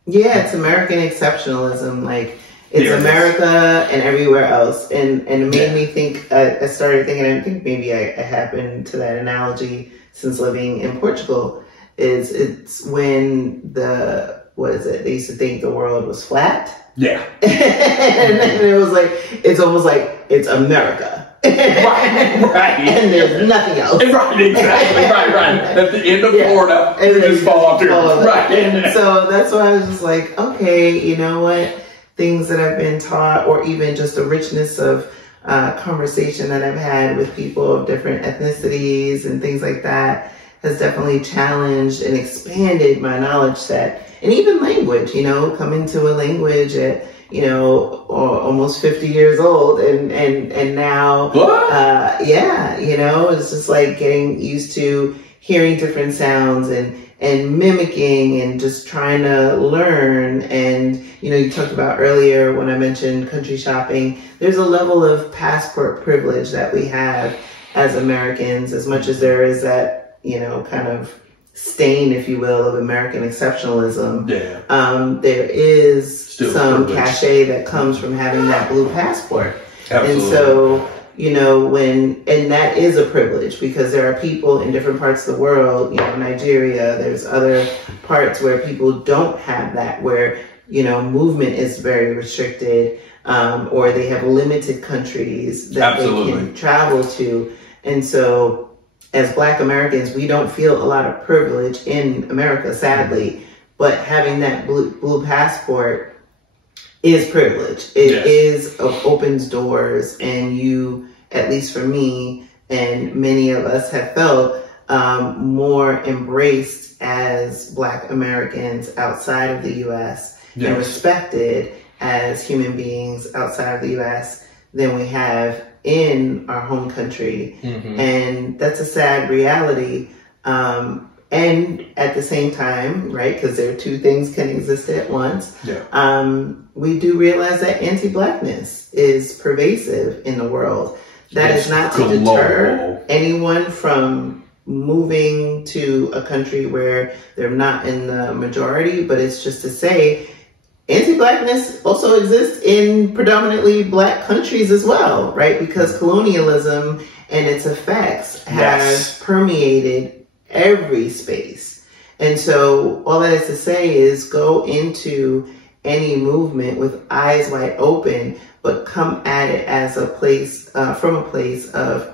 Yeah, it's American exceptionalism. Like, it's America and everywhere else. And it made me think, I started thinking, I think maybe I happened to that analogy since living in Portugal, it's when they used to think the world was flat. Yeah. And then it was like, it's almost like it's America. Right. And there's nothing else. Right, exactly. Right. At the end of Florida, you just fall off here. Right. And so that's why I was just like, okay, you know what? Things that I've been taught, or even just the richness of conversation that I've had with people of different ethnicities and things like that, has definitely challenged and expanded my knowledge set. And even language, you know, coming to a language at, you know, almost 50 years old, and now, you know, it's just like getting used to hearing different sounds and mimicking and just trying to learn. And, you know, you talked about earlier when I mentioned country shopping, there's a level of passport privilege that we have as Americans, as much as there is that, you know, kind of stain, if you will, of American exceptionalism. Yeah. There is still some privilege. cachet that comes from having that blue passport. Absolutely. And so, you know, and that is a privilege, because there are people in different parts of the world, you know, Nigeria, there's other parts where people don't have that, where, you know, movement is very restricted, or they have limited countries that they can travel to. And so, as Black Americans, we don't feel a lot of privilege in America, sadly, but having that blue passport is privilege. It opens doors, and you, at least for me, and many of us have felt more embraced as Black Americans outside of the U.S. and respected as human beings outside of the U.S. than we have in our home country. And that's a sad reality. And at the same time, right, because there are two things can exist at once, we do realize that anti-Blackness is pervasive in the world. That is not to deter anyone from moving to a country where they're not in the majority, but it's just to say anti-Blackness also exists in predominantly Black countries as well, right? Because colonialism and its effects has permeated every space. And so all that is to say is go into any movement with eyes wide open, but come at it as a place, from a place of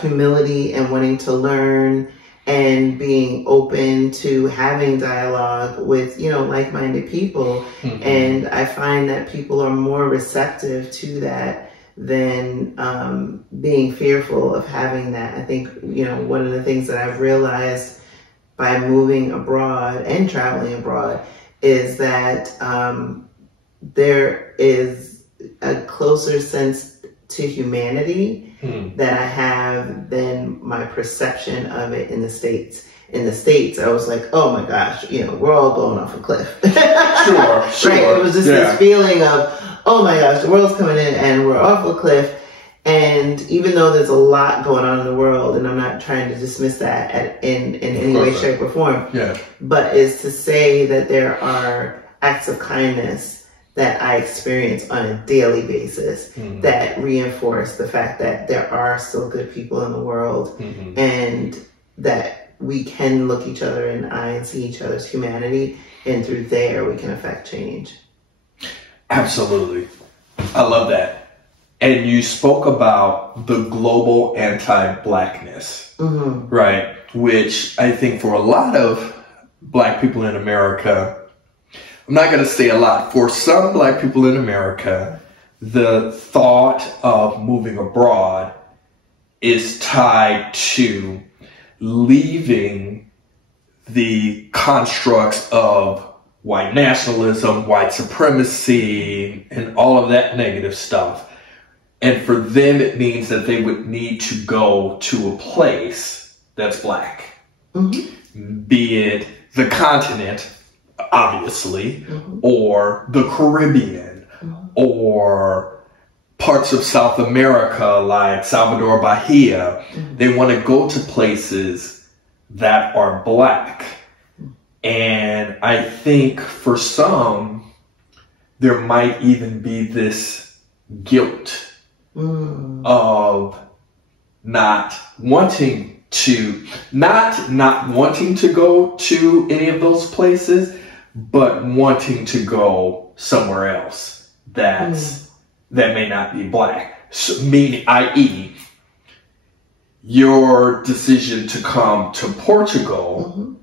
humility and wanting to learn and being open to having dialogue with, like-minded people. Mm-hmm. And I find that people are more receptive to that than being fearful of having that. I think, one of the things that I've realized by moving abroad and traveling abroad is that there is a closer sense to humanity that I have than my perception of it in the States. In the States, I was like, oh my gosh, we're all going off a cliff. Sure. Right? It was just this feeling of, oh my gosh, the world's coming in and we're off a cliff. And even though there's a lot going on in the world, and I'm not trying to dismiss that in any way, shape, or form, but is to say that there are acts of kindness that I experience on a daily basis that reinforce the fact that there are still good people in the world and that we can look each other in the eye and see each other's humanity, and through there we can affect change. Absolutely. I love that. And you spoke about the global anti-Blackness, right? Which I think for a lot of Black people in America, I'm not going to say a lot. For some Black people in America, the thought of moving abroad is tied to leaving the constructs of white nationalism, white supremacy, and all of that negative stuff. And for them, it means that they would need to go to a place that's Black, be it the continent, obviously, or the Caribbean, or parts of South America like Salvador Bahia. They want to go to places that are Black. And I think for some, there might even be this guilt of not wanting to, not wanting to go to any of those places, but wanting to go somewhere else that may not be Black. So, meaning, i.e., your decision to come to Portugal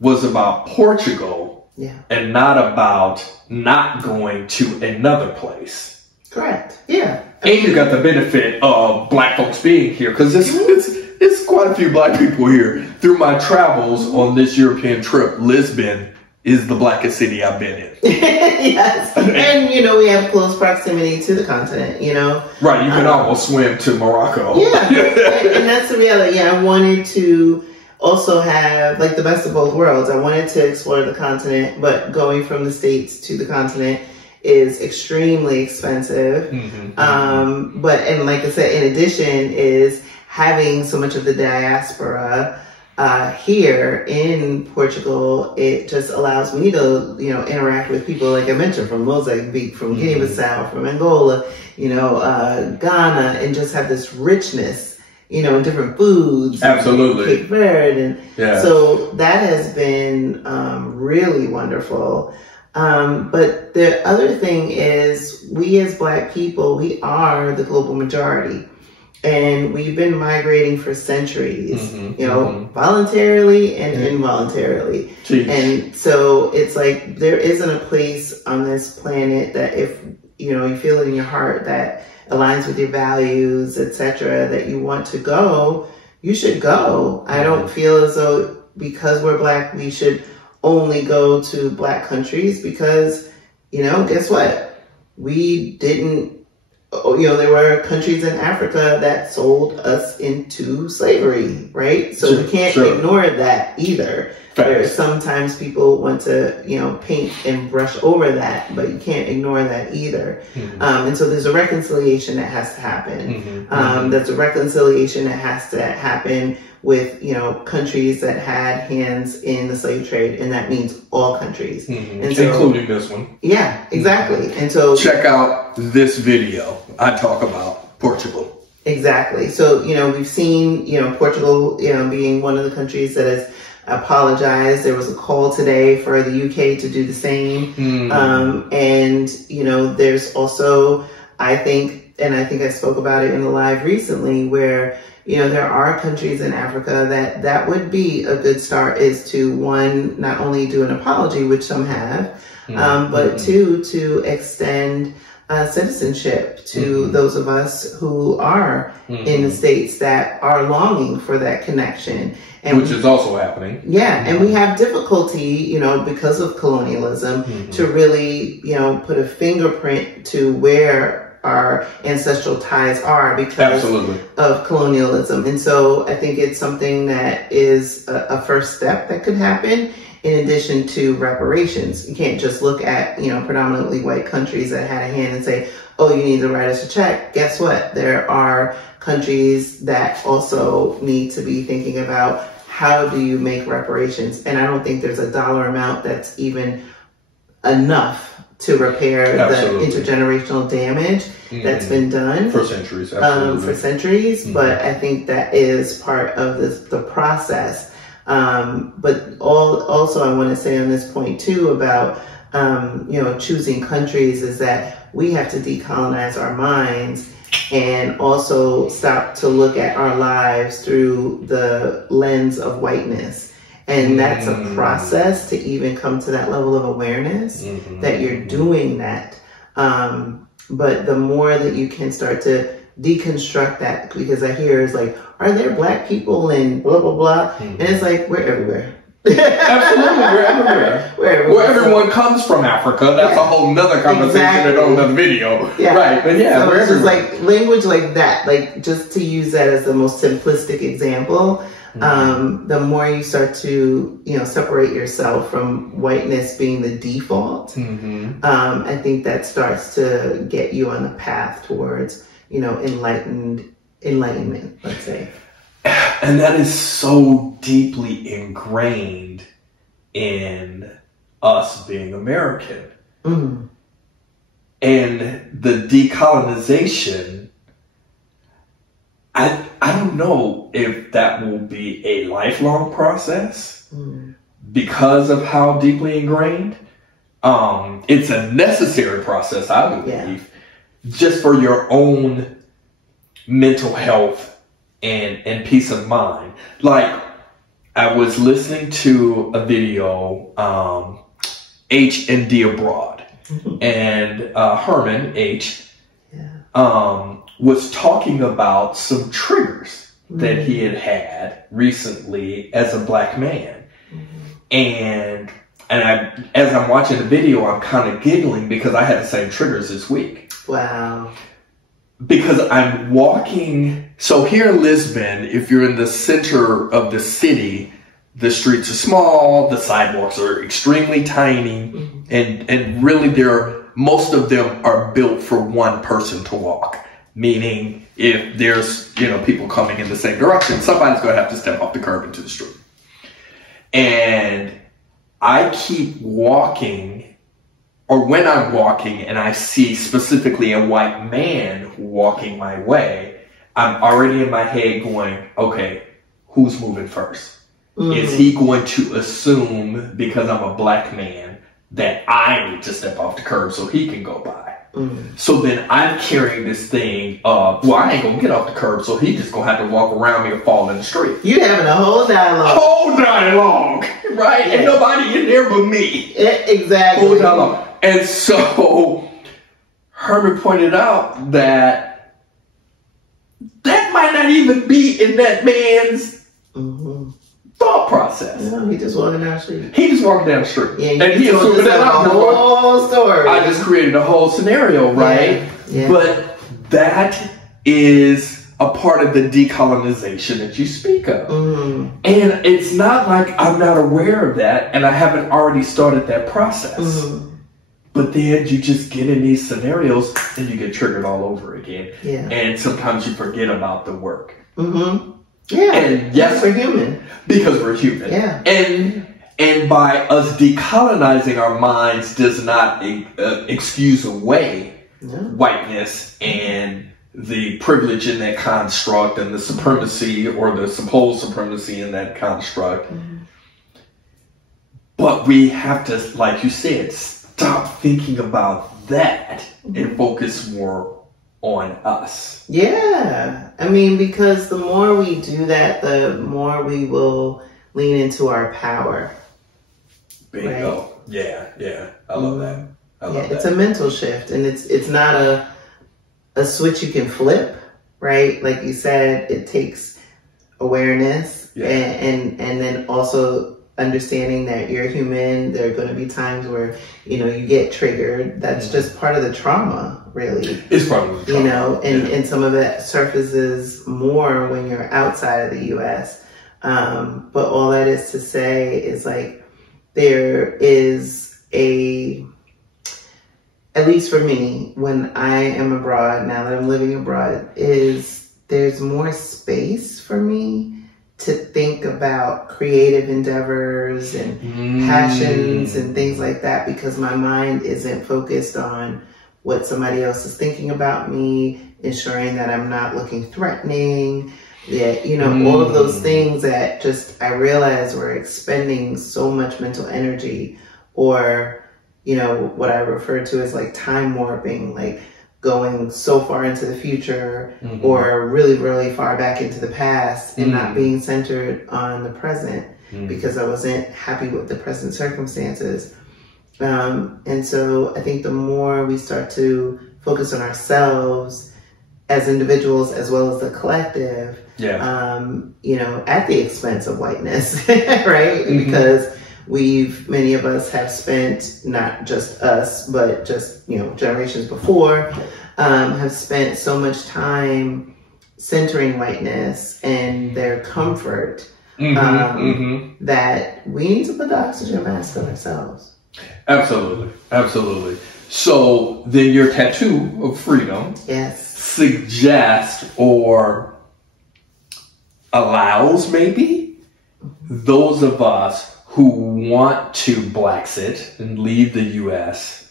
was about Portugal and not about not going to another place. Correct. Yeah. And you got the benefit of Black folks being here, because it's quite a few Black people here. Through my travels on this European trip, Lisbon is the Blackest city I've been in. Yes. And, we have close proximity to the continent, Right, you can almost swim to Morocco. Yeah, and that's the reality. Yeah, I wanted to also have, like, the best of both worlds. I wanted to explore the continent, but going from the States to the continent is extremely expensive. But, and like I said, in addition is having so much of the diaspora here in Portugal. It just allows me to, interact with people, like I mentioned, from Mozambique, from Guinea-Bissau, from Angola, Ghana, and just have this richness, in different foods. Absolutely. Cape Verde. And so that has been really wonderful. But the other thing is, we as Black people, we are the global majority. And we've been migrating for centuries, voluntarily and involuntarily. Jeez. And so it's like, there isn't a place on this planet that if, you feel it in your heart that aligns with your values, etc., that you want to go, you should go. I don't feel as though because we're Black, we should only go to Black countries, because, guess what? We didn't, there were countries in Africa that sold us into slavery, right? So we can't ignore that either. Where sometimes people want to, paint and brush over that, but you can't ignore that either. And so there's a reconciliation that has to happen. There's a reconciliation that has to happen with, countries that had hands in the slave trade, and that means all countries. And so, including this one. Yeah, exactly. And so check out this video. I talk about Portugal. Exactly. So, we've seen, Portugal, being one of the countries that has apologized. There was a call today for the UK to do the same. And, there's also, I think I spoke about it in the live recently, where, there are countries in Africa that would be a good start, is to, one, not only do an apology, which some have, but two, to extend citizenship to those of us who are in the states that are longing for that connection. And which is also happening. Yeah, and we have difficulty, because of colonialism, to really, put a fingerprint to where our ancestral ties are because of colonialism. And so I think it's something that is a first step that could happen, in addition to reparations. You can't just look at, predominantly white countries that had a hand and say, oh, you need to write us a check. Guess what? There are countries that also need to be thinking about, how do you make reparations? And I don't think there's a dollar amount that's even enough to repair the intergenerational damage that's been done for centuries. But I think that is part of the process. But also I want to say on this point too about choosing countries, is that we have to decolonize our minds and also stop to look at our lives through the lens of whiteness. And that's a process to even come to that level of awareness that you're doing that. But the more that you can start to deconstruct that, because I hear is like, are there black people in blah, blah, blah? And it's like, we're everywhere. Absolutely, we're everywhere. Where everyone comes from Africa, that's a whole nother conversation and a whole nother video. Right, but so we're just like language like that, like just to use that as the most simplistic example, the more you start to, separate yourself from whiteness being the default, I think that starts to get you on a path towards, enlightenment, let's say. And that is so deeply ingrained in us being American. And the decolonization, I don't know if that will be a lifelong process because of how deeply ingrained. It's a necessary process, I believe, just for your own mental health and peace of mind. Like, I was listening to a video, H and D Abroad, and Herman H was talking about some triggers that he had recently as a black man. And as I'm watching the video, I'm kind of giggling because I had the same triggers this week. Wow. Because I'm walking, so here in Lisbon, if you're in the center of the city, the streets are small, the sidewalks are extremely tiny, and really most of them are built for one person to walk. Meaning, if there's, people coming in the same direction, somebody's going to have to step off the curb into the street. And I keep walking, or when I'm walking and I see specifically a white man walking my way, I'm already in my head going, okay, who's moving first? Is he going to assume, because I'm a black man, that I need to step off the curb so he can go by? So then I'm carrying this thing of, well, I ain't going to get off the curb, so he just going to have to walk around me or fall in the street. You having a whole dialogue. Right? Ain't nobody in there but me. Exactly. Whole dialogue. And so Herman pointed out that might not even be in that man's thought process. No, he just walking down the street. He just walking down the street. Yeah, and he assumed that the whole story. I just created a whole scenario, right? Yeah. But that is a part of the decolonization that you speak of. And it's not like I'm not aware of that and I haven't already started that process. But then you just get in these scenarios and you get triggered all over again. And sometimes you forget about the work. Yeah, and yes, we're human. Because we're human. Yeah. And by us decolonizing our minds does not excuse away whiteness and the privilege in that construct and the supremacy or the supposed supremacy in that construct. But we have to, like you said, stop thinking about that and focus more on us. Yeah. I mean, because the more we do that, the more we will lean into our power. Bingo. Right? Yeah. I love that. It's a mental shift, and it's not a switch you can flip, right? Like you said, it takes awareness and then also understanding that you're human. There are going to be times where, you get triggered. That's just part of the trauma, really. It's part of the trauma. And some of it surfaces more when you're outside of the U.S. But all that is to say is like, there is at least for me, when I am abroad, now that I'm living abroad, there's more space for me to think about creative endeavors and passions and things like that, because my mind isn't focused on what somebody else is thinking about me, ensuring that I'm not looking threatening, that, all of those things that just I realize we're expending so much mental energy, or what I refer to as like time warping, like going so far into the future or really, really far back into the past and not being centered on the present because I wasn't happy with the present circumstances. And so I think the more we start to focus on ourselves as individuals as well as the collective, at the expense of whiteness, right? Because many of us have spent, not just us, but just, generations before, have spent so much time centering whiteness and their comfort, that we need to put the oxygen mask on ourselves. Absolutely. So then your tattoo of freedom suggests or allows maybe those of us who want to Blaxit and leave the U.S.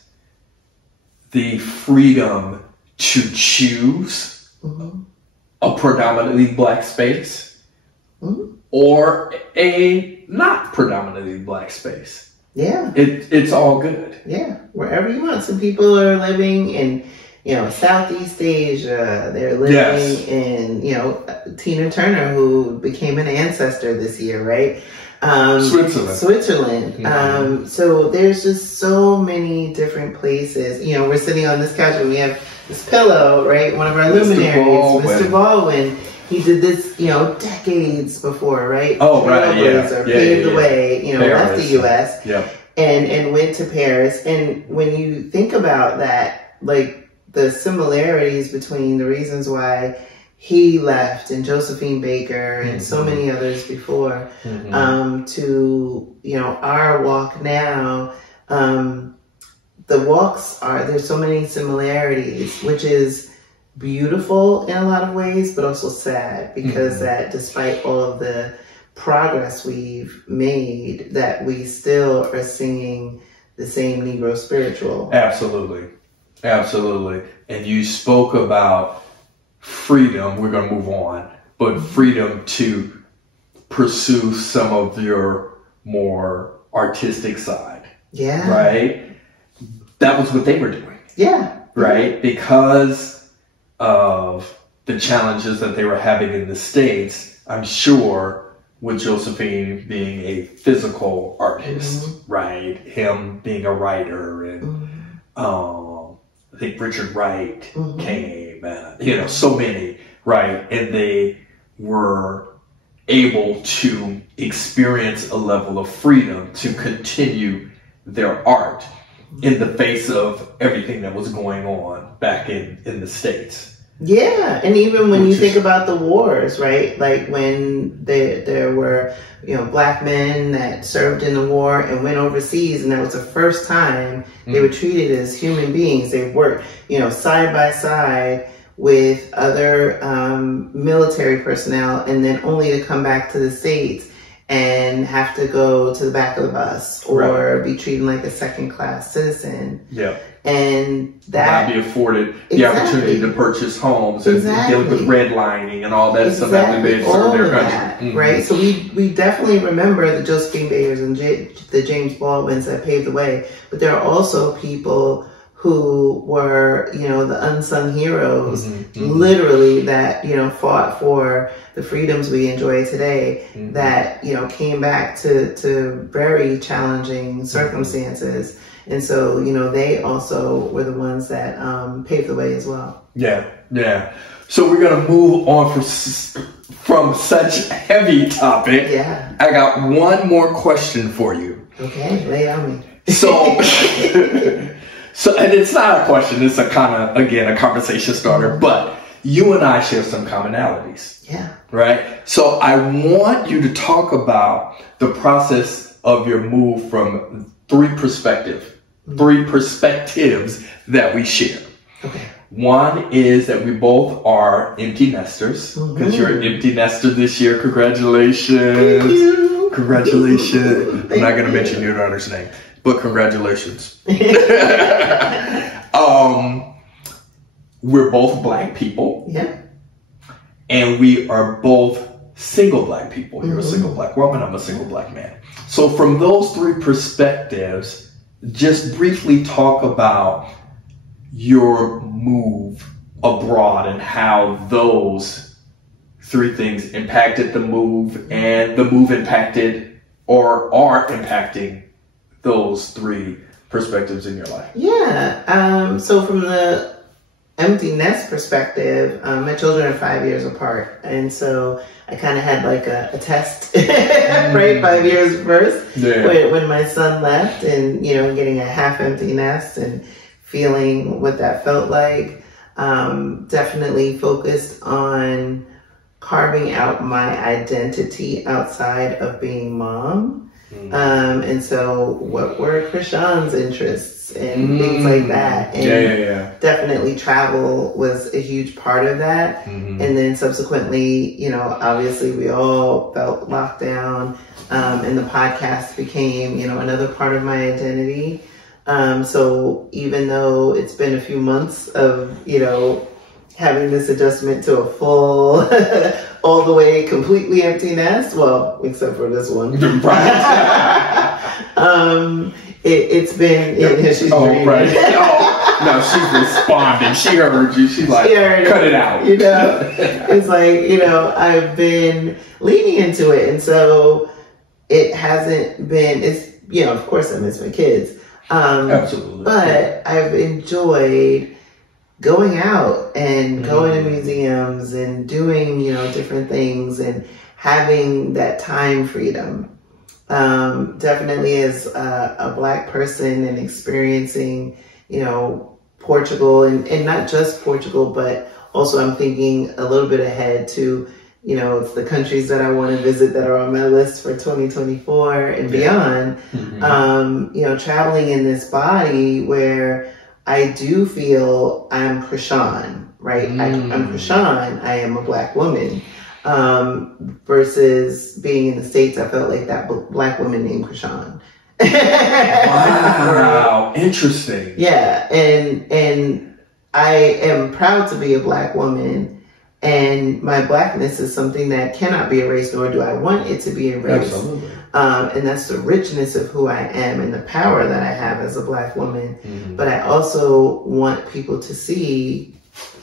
the freedom to choose a predominantly Black space or a not predominantly Black space. Yeah. It's all good. Yeah. Wherever you want. Some people are living in, Southeast Asia. They're living in, Tina Turner, who became an ancestor this year, right? Switzerland. So there's just so many different places. We're sitting on this couch and we have this pillow, right? One of our luminaries, Mr. Baldwin. He did this, decades before, right? Oh, right, paved the way, left the U.S. Yep. And went to Paris. And when you think about that, like the similarities between the reasons why he left and Josephine Baker and so many others before, to, our walk now, there's so many similarities, which is beautiful in a lot of ways, but also sad because that despite all of the progress we've made, that we still are singing the same Negro spiritual. Absolutely. And you spoke about freedom. We're going to move on, but freedom to pursue some of your more artistic side. Yeah. Right? That was what they were doing. Yeah. Right? Because of the challenges that they were having in the States, I'm sure, with Josephine being a physical artist, right? Him being a writer, and I think Richard Wright came, so many, right? And they were able to experience a level of freedom to continue their art in the face of everything that was going on back in the States. Yeah, and even when you think about the wars, right? Like when there were, Black men that served in the war and went overseas, and that was the first time they were treated as human beings. They worked, side by side with other military personnel, and then only to come back to the States and have to go to the back of the bus or be treated like a second-class citizen. Yeah. And that not be afforded the opportunity to purchase homes and deal with redlining and all that stuff that they serve their country. Right. So we definitely remember the Josephine Bakers and the James Baldwins that paved the way, but there are also people who were, the unsung heroes, literally, that, fought for the freedoms we enjoy today, that, came back to very challenging circumstances. And so, they also were the ones that paved the way as well. Yeah. So we're going to move on from such heavy topic. Yeah. I got one more question for you. Okay, lay on me. So, and it's not a question, it's a kind of, again, a conversation starter, but you and I share some commonalities. Yeah. Right? So I want you to talk about the process of your move from three perspectives that we share. Okay. One is that we both are empty nesters, because you're an empty nester this year. Congratulations. Thank you. Congratulations. I'm not going to mention your daughter's name, but congratulations. We're both Black people. Yeah. And we are both single Black people. You're a single Black woman, I'm a single Black man. So from those three perspectives, just briefly talk about your move abroad and how those three things impacted the move, and the move impacted or are impacting those three perspectives in your life. Yeah. So from the empty nest perspective, my children are 5 years apart. And so I kind of had like a test, right? 5 years first, when my son left, and, getting a half empty nest and feeling what that felt like. Definitely focused on carving out my identity outside of being mom. And so what were Chrishan's interests and things like that. And definitely travel was a huge part of that. And then subsequently, obviously we all felt locked down, and the podcast became, another part of my identity. So even though it's been a few months of, having this adjustment to a full, all the way completely empty nest, well, except for this one. It's been, she's right. No, she's responding. She heard you. She's like, cut it out. It's like, I've been leaning into it. And so it hasn't been, of course I miss my kids. Absolutely. But I've enjoyed going out and going to museums and doing, different things and having that time freedom. Definitely as a Black person and experiencing, Portugal and not just Portugal, but also I'm thinking a little bit ahead to, it's the countries that I want to visit that are on my list for 2024 and beyond. Traveling in this body where I do feel I'm Chrishan, right? I'm Chrishan. I am a Black woman. Versus being in the States, I felt like that Black woman named Chrishan. Wow, interesting. Yeah, and I am proud to be a Black woman, and my Blackness is something that cannot be erased, nor do I want it to be erased. Absolutely. And that's the richness of who I am and the power that I have as a Black woman. But I also want people to see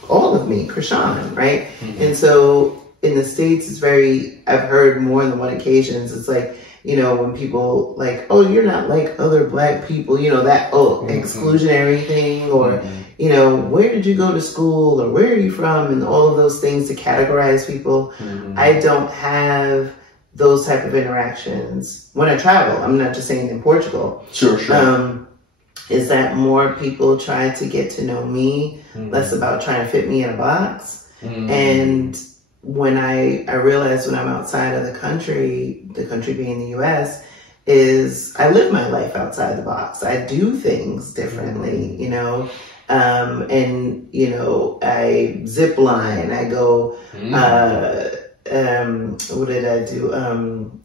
all of me, Chrishan, right? And so in the States, it's I've heard more than one occasions, it's like, when people like, oh, you're not like other Black people, that, exclusionary thing, or, where did you go to school, or where are you from, and all of those things to categorize people. I don't have those type of interactions when I travel. I'm not just saying in Portugal. Sure. Is that more people try to get to know me, less about trying to fit me in a box. And when I realized when I'm outside of the country being the US, is I live my life outside the box. I do things differently, and, I zip line, I go, what did I do?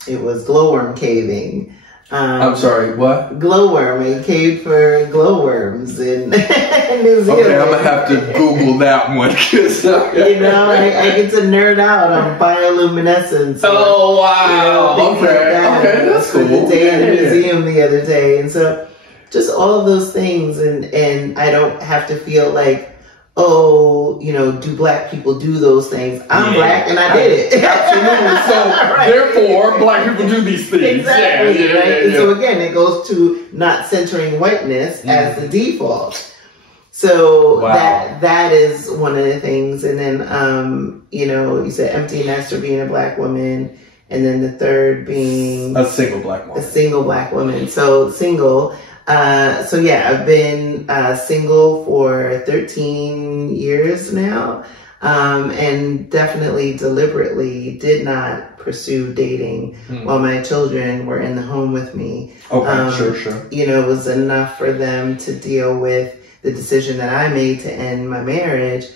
It was glowworm caving. I'm sorry, what? Glowworm. I caved for glowworms in New Zealand. Okay, I'm gonna have to Google that one. Cause, I get to nerd out on bioluminescence. Oh wow! Okay, that's cool. The day in the museum the other day, and so just all of those things. And I don't have to feel like, oh, you know, do black people do those things? I'm black and I did it. Absolutely. So right. Therefore, black people do these things. Exactly. Yeah, right? And so again, it goes to not centering whiteness as the default. So that is one of the things. And then, you know, you said empty nester being a black woman. And then the third being a single black woman. A single black woman. So single. So yeah, I've been single for 13 years now, and definitely deliberately did not pursue dating while my children were in the home with me. Okay, sure. You know, it was enough for them to deal with the decision that I made to end my marriage,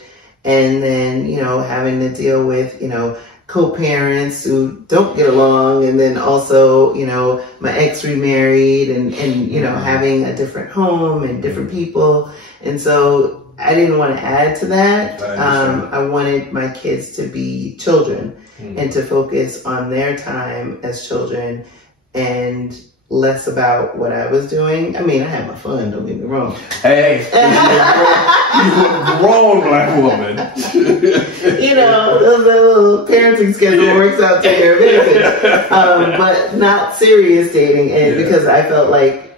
and then, you know, having to deal with, you know, co-parents who don't get along, and then also, you know, my ex remarried, and you know, having a different home and different people. And so I didn't want to add to that. I wanted my kids to be children and to focus on their time as children and less about what I was doing. I mean, I had my fun, don't get me wrong. Hey, you're a grown black woman. You know, the little parenting schedule works out to their benefit. But not serious dating, and because I felt like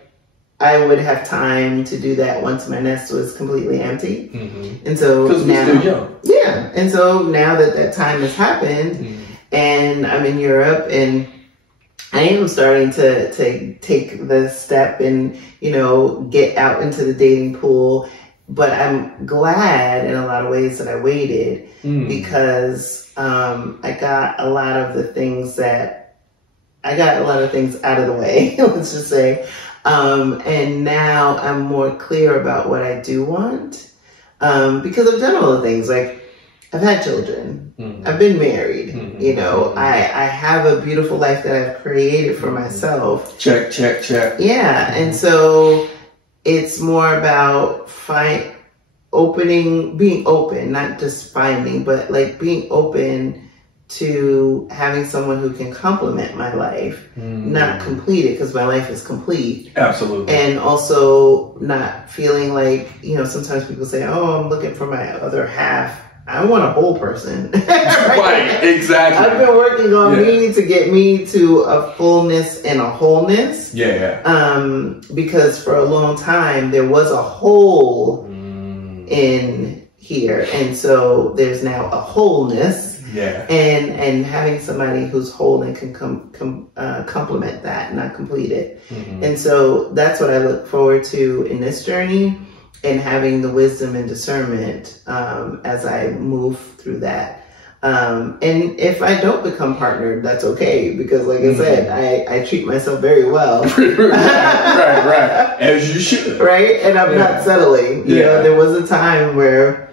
I would have time to do that once my nest was completely empty. And so now, we're still young. Yeah, and so now that time has happened, and I'm in Europe, and I am starting to take the step and, you know, get out into the dating pool. But I'm glad in a lot of ways that I waited because I got a lot of things out of the way, let's just say. And now I'm more clear about what I do want, because I've done all the things. Like, I've had children. I've been married. You know, I have a beautiful life that I've created for myself. Check. Yeah. And so it's more about being open, not just finding, but like being open to having someone who can complement my life, not complete it, because my life is complete. Absolutely. And also not feeling like, you know, sometimes people say, oh, I'm looking for my other half. I want a whole person. Right, exactly. I've been working on me to get me to a fullness and a wholeness. Because for a long time there was a hole in here, and so there's now a wholeness. And having somebody who's whole and can complement that, not complete it. And so that's what I look forward to in this journey, and having the wisdom and discernment as I move through that. And if I don't become partnered, that's okay, because like I said, I treat myself very well. right. As you should. Right? And I'm not settling. You know, there was a time where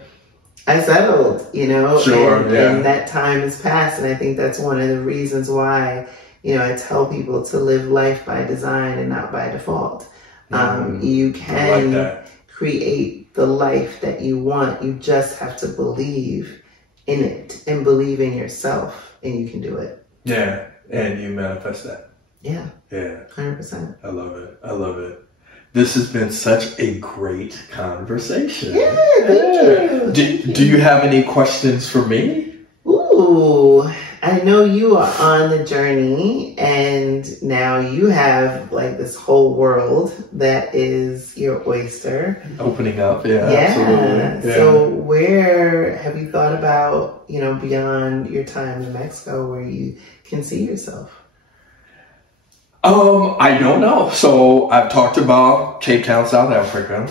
I settled, you know, and that time has passed. And I think that's one of the reasons why, you know, I tell people to live life by design and not by default. You can create the life that you want. You just have to believe in it and believe in yourself, and you can do it. Yeah, and you manifest that. Yeah. 100%. I love it. This has been such a great conversation. Yeah, thank you. Do you have any questions for me? Ooh, I know you are on the journey, and now you have like this whole world that is your oyster. Opening up, absolutely. Yeah. So where have you thought about, you know, beyond your time in Mexico, where you can see yourself? I don't know. So I've talked about Cape Town, South Africa.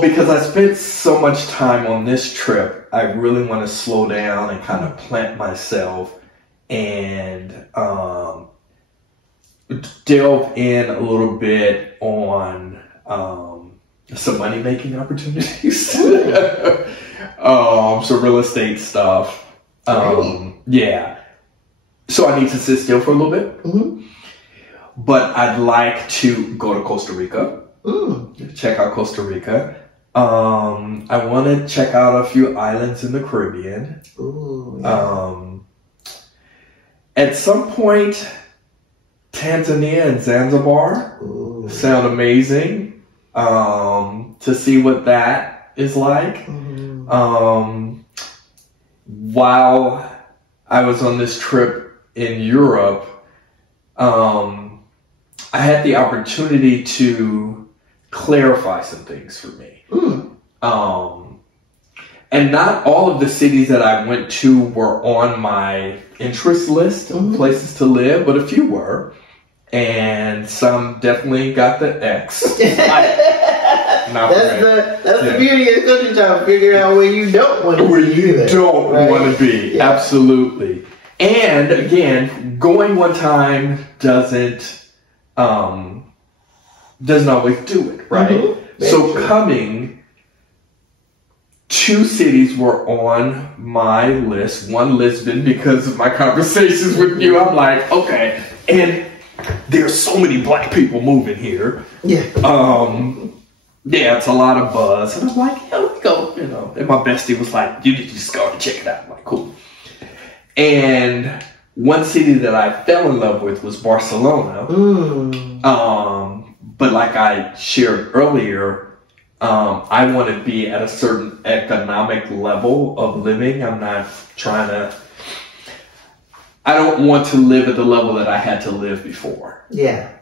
Because I spent so much time on this trip, I really want to slow down and kind of plant myself and delve in a little bit on some money-making opportunities. Some real estate stuff. So I need to sit still for a little bit. But I'd like to go to Costa Rica. Check out Costa Rica. I want to check out a few islands in the Caribbean. At some point, Tanzania and Zanzibar. Ooh. Sound amazing. To see what that is like. While I was on this trip in Europe, I had the opportunity to clarify some things for me. And not all of the cities that I went to were on my interest list of places to live, but a few were. And some definitely got the X. That's the beauty of cooking time, figuring out where you don't want to be. Where you don't want to be. Yeah. Absolutely. And again, going one time doesn't always do it, right? So true. Coming, 2 cities were on my list. One, Lisbon, because of my conversations with you. I'm like, okay. And there's so many black people moving here. Yeah. Yeah, it's a lot of buzz. And I'm like, yeah, let's go, you know. And my bestie was like, you need to just go and check it out. I'm like, cool. And one city that I fell in love with was Barcelona. But like I shared earlier, I want to be at a certain economic level of living. I'm not trying to, I don't want to live at the level that I had to live before. Yeah.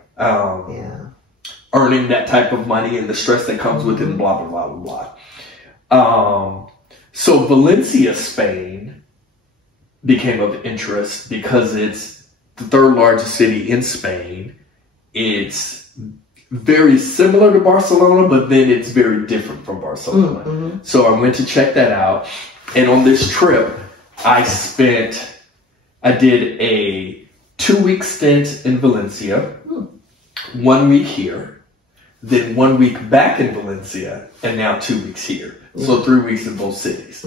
Earning that type of money and the stress that comes with it and blah, blah, blah, blah, blah. So Valencia, Spain became of interest because it's the 3rd largest city in Spain. It's very similar to Barcelona, but then it's very different from Barcelona. So I went to check that out. And on this trip, I did a 2-week stint in Valencia, 1 week here, then 1 week back in Valencia, and now 2 weeks here. So 3 weeks in both cities.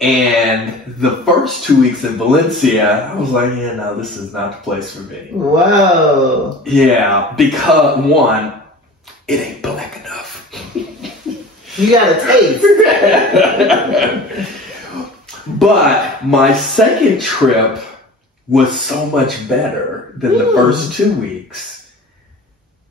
And the first 2 weeks in Valencia, I was like, yeah, no, this is not the place for me. Whoa. Yeah, because one, it ain't black enough. You got a taste. But my second trip was so much better than the first 2 weeks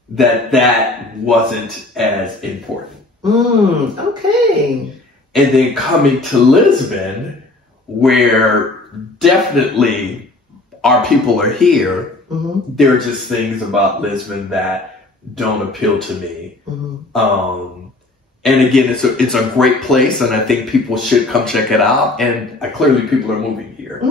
that wasn't as important. Okay. And then coming to Lisbon, where definitely our people are here, there are just things about Lisbon that don't appeal to me. And again, it's a great place, and I think people should come check it out. And clearly people are moving here.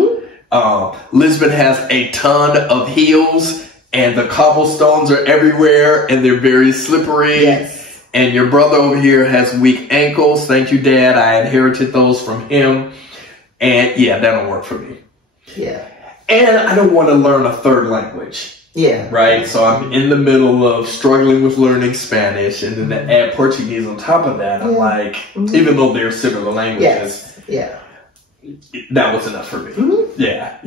Lisbon has a ton of hills, and the cobblestones are everywhere, and they're very slippery. Yes. And your brother over here has weak ankles. Thank you, Dad. I inherited those from him. And yeah, that don't work for me. Yeah. And I don't want to learn a 3rd language. Yeah. Right? So I'm in the middle of struggling with learning Spanish, and then to add Portuguese on top of that, I'm like, even though they're similar languages, that was enough for me. Yeah.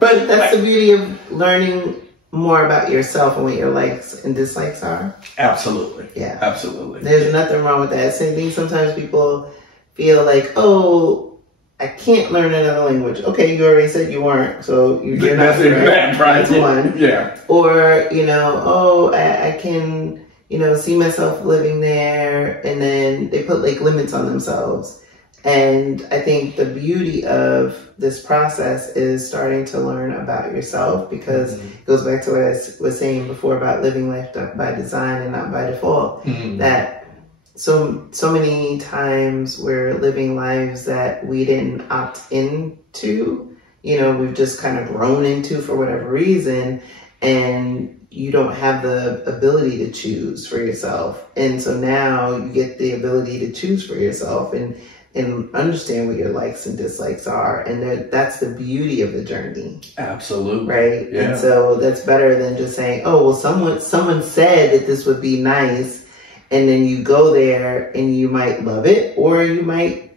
But that's the beauty of learning more about yourself and what your likes and dislikes are. Absolutely. Yeah. Absolutely. There's nothing wrong with that. Same thing, sometimes people feel like, oh, I can't learn another language. Okay, you already said you weren't, so you're not right. That's one. Yeah. Or, I can, see myself living there, and then they put like limits on themselves. And I think the beauty of this process is starting to learn about yourself, because it goes back to what I was saying before about living life by design and not by default. That so many times we're living lives that we didn't opt into, we've just kind of grown into for whatever reason, and you don't have the ability to choose for yourself. And so now you get the ability to choose for yourself and understand what your likes and dislikes are. And that's the beauty of the journey. Absolutely. Right? Yeah. And so that's better than just saying, oh, well, someone said that this would be nice, and then you go there and you might love it or you might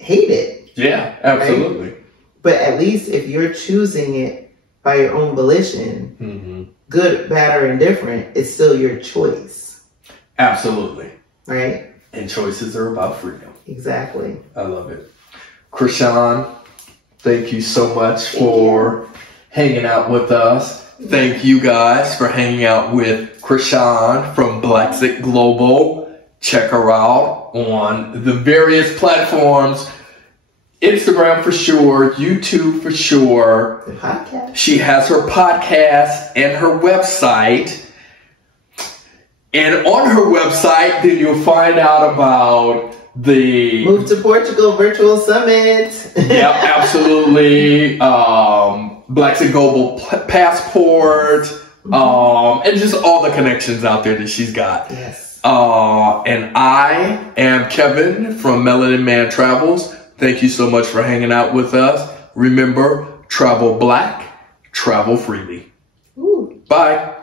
hate it. Yeah, absolutely. Right? But at least if you're choosing it by your own volition, good, bad, or indifferent, it's still your choice. Absolutely. Right? And choices are about freedom. Exactly. I love it. Chrishan, thank you so much for hanging out with us. Thank you guys for hanging out with Chrishan from Blaxit Global. Check her out on the various platforms. Instagram for sure, YouTube for sure. The podcast. She has her podcast and her website. And on her website, then you'll find out about the Move to Portugal Virtual Summit. Yep, absolutely. Blaxit Global Passport, and just all the connections out there that she's got. Yes. And I am Kevin from Melanin Man Travels. Thank you so much for hanging out with us. Remember, travel black, travel freely. Ooh. Bye.